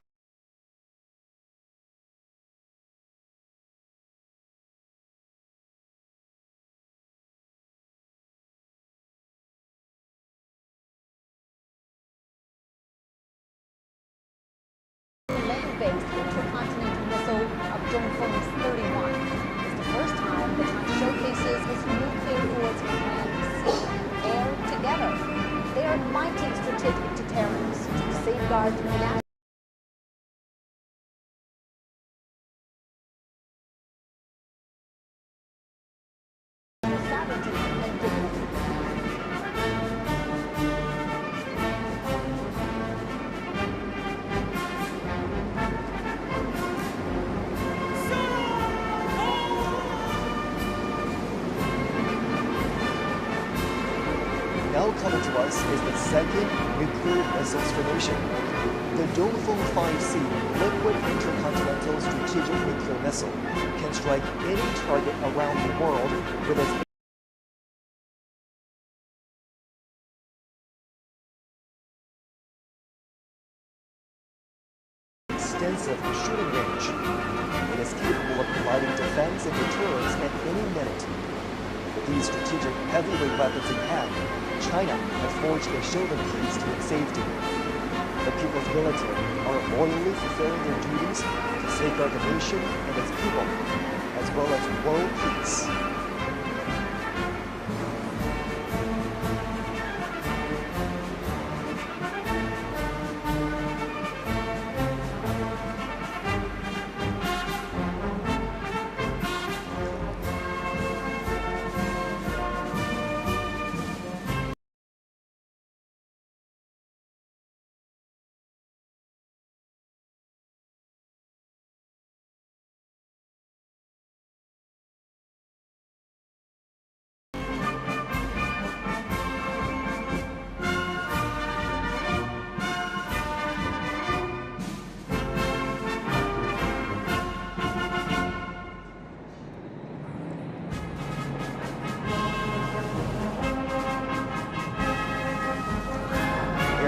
land-based intercontinental missile of Dongfeng 31. It's the first time the China showcases its nuclear force land, sea, and air together. They are mighty strategic deterrents to safeguard national sovereignty and dignity. Now coming to us is the second nuclear missiles formation. The Dongfeng 5C liquid intercontinental strategic nuclear missile can strike any target around the world with its extensive shooting range. It is capable of providing defense and deterrence at any minute. With these strategic heavyweight weapons in hand, China has forged a shield of peace to its safety. The People's Military are loyally fulfilling their duties to safeguard the nation and its people, as well as world peace.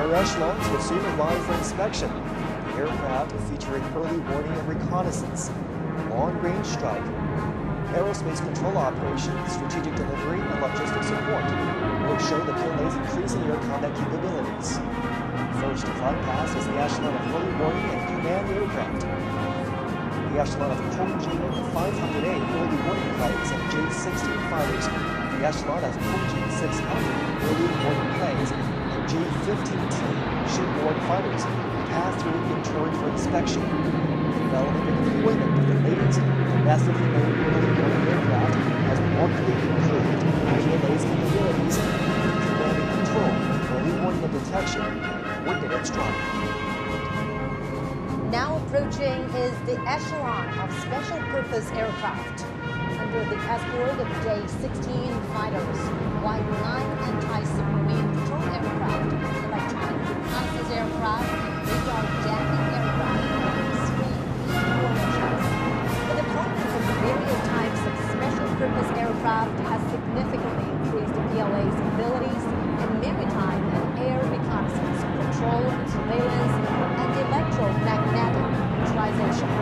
Air echelons would soon arrive for inspection. The aircraft featuring early warning and reconnaissance, long-range strike, aerospace control operations, strategic delivery, and logistics support would show the PLA's increasing air combat capabilities. First to fly past is the echelon of early warning and command aircraft. The echelon of Hongjin 500A early warning planes and J-16 fighters, the echelon of Hongjin 600 early warning planes and J-15T shipboard fighters pass through in turn for inspection. The development and deployment of the latest domestically made early warning aircraft has markedly improved PLA's capabilities in command and control, early warning and detection, and coordinated strike. Now approaching is the echelon of special purpose aircraft. Under the escort of J-16 fighters, Y-9 anti-submarine patrol aircraft, electronic reconnaissance aircraft, and radar jamming aircraft are three formations. The deployment of various types of special purpose aircraft has significantly increased the PLA's abilities in maritime and air reconnaissance, control and surveillance, and electromagnetic neutralization.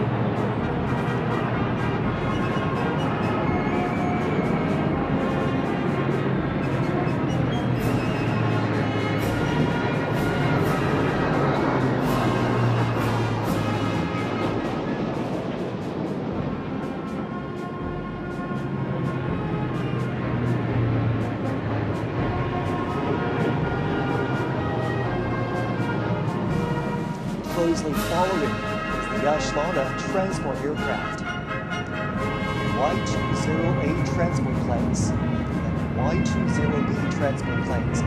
Closely following is the echelon of transport aircraft. Y-20A transport planes and Y-20B transport planes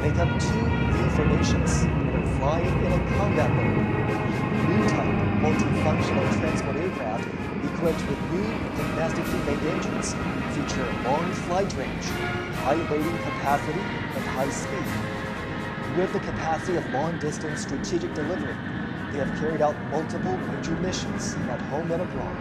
make up two V formations that are flying in a combat mode. New type multifunctional transport aircraft equipped with new domestically made engines feature long flight range, high loading capacity, and high speed. With the capacity of long-distance strategic delivery, they have carried out multiple major missions at home and abroad.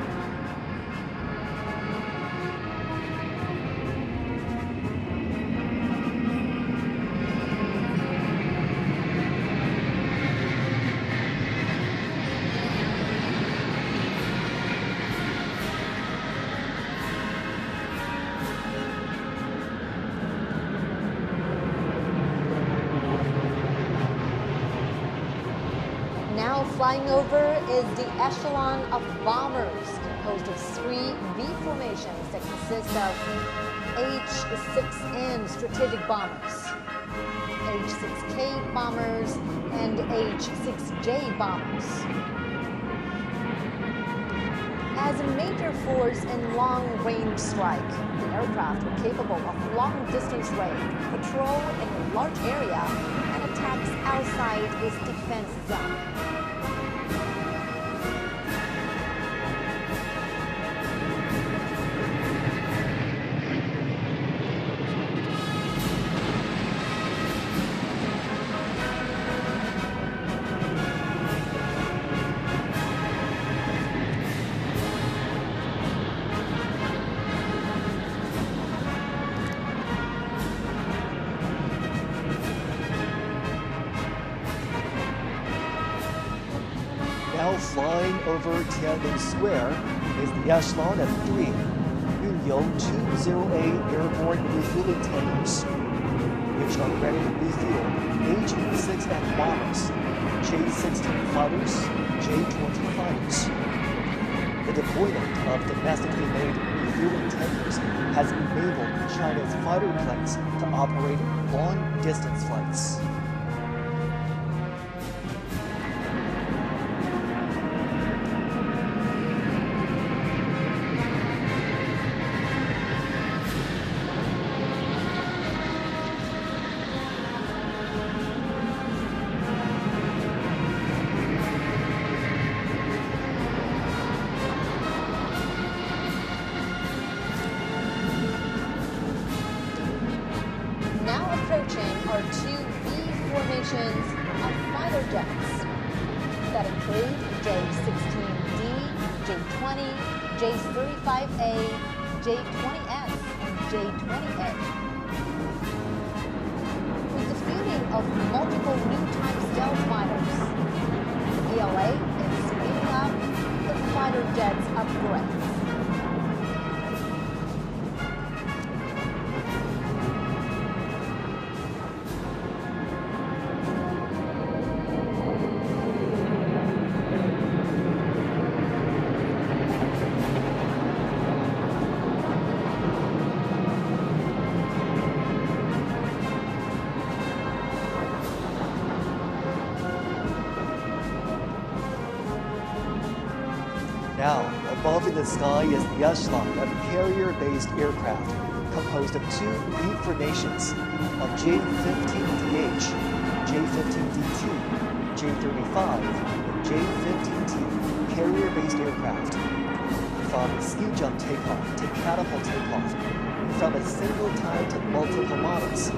Flying over is the echelon of bombers, composed of three V formations that consist of H-6N strategic bombers, H-6K bombers, and H-6J bombers. As a major force in long-range strike, the aircraft were capable of long-distance range, patrol in a large area, and attacks outside its defense zone. Now flying over Tiananmen Square is the echelon of three Yunyou 20A airborne refueling tankers, which are ready to refuel H-6N bombers, J-16 fighters, J-20 fighters. The deployment of domestically made refueling tankers has enabled China's fighter planes to operate long-distance flights. Are two V formations of fighter jets that include J-16D, J-20, J-35A, J-20S, and J-20A. With the fielding of multiple new types the sky is the echelon of carrier-based aircraft composed of two B for nations of J-15DH, J-15DT, J-35, and J-15T carrier-based aircraft. From ski jump takeoff to catapult takeoff, from a single type to multiple models,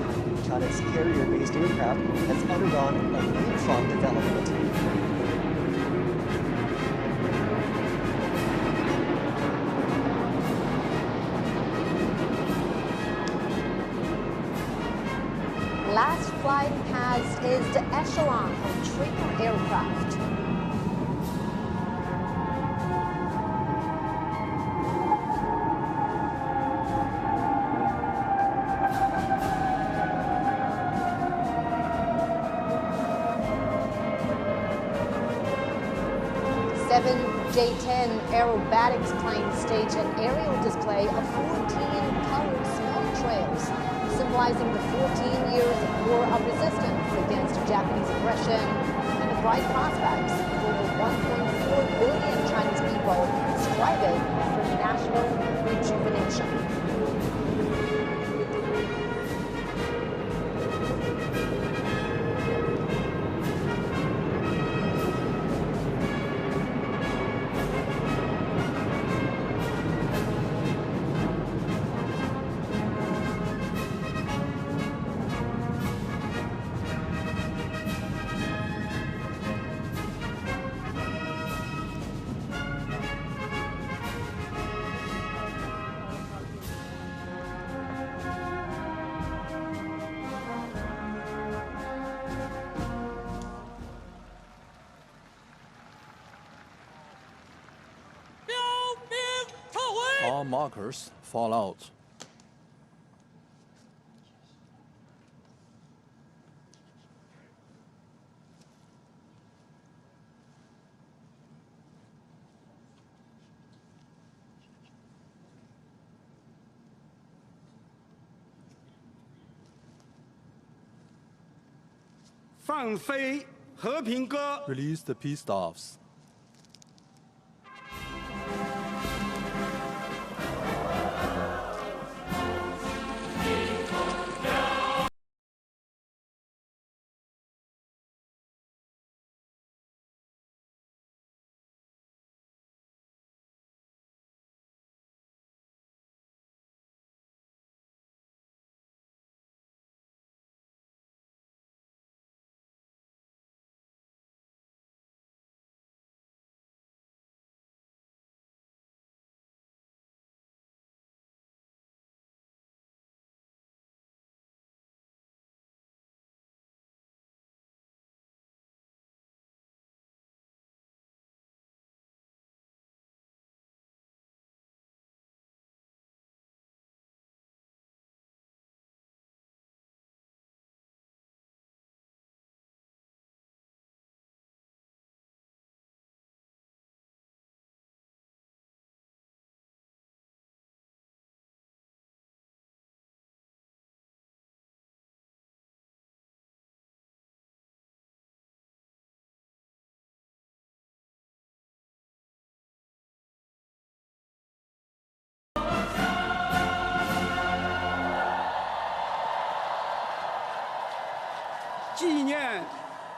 China's carrier-based aircraft has undergone a leapfrog development. Last flying past is the echelon of trainer aircraft. Seven J-10 aerobatics planes stage an aerial display of 14 colored smoke trails, symbolizing the 14 years of war of resistance against Japanese aggression and the bright prospects of over 1.4 billion Chinese people striving for national rejuvenation. All markers fall out. Release the peace staffs.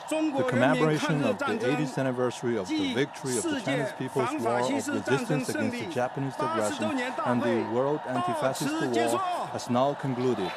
The commemoration of the 80th anniversary of the victory of the Chinese People's War of Resistance against the Japanese aggression and the World Anti-Fascist War has now concluded.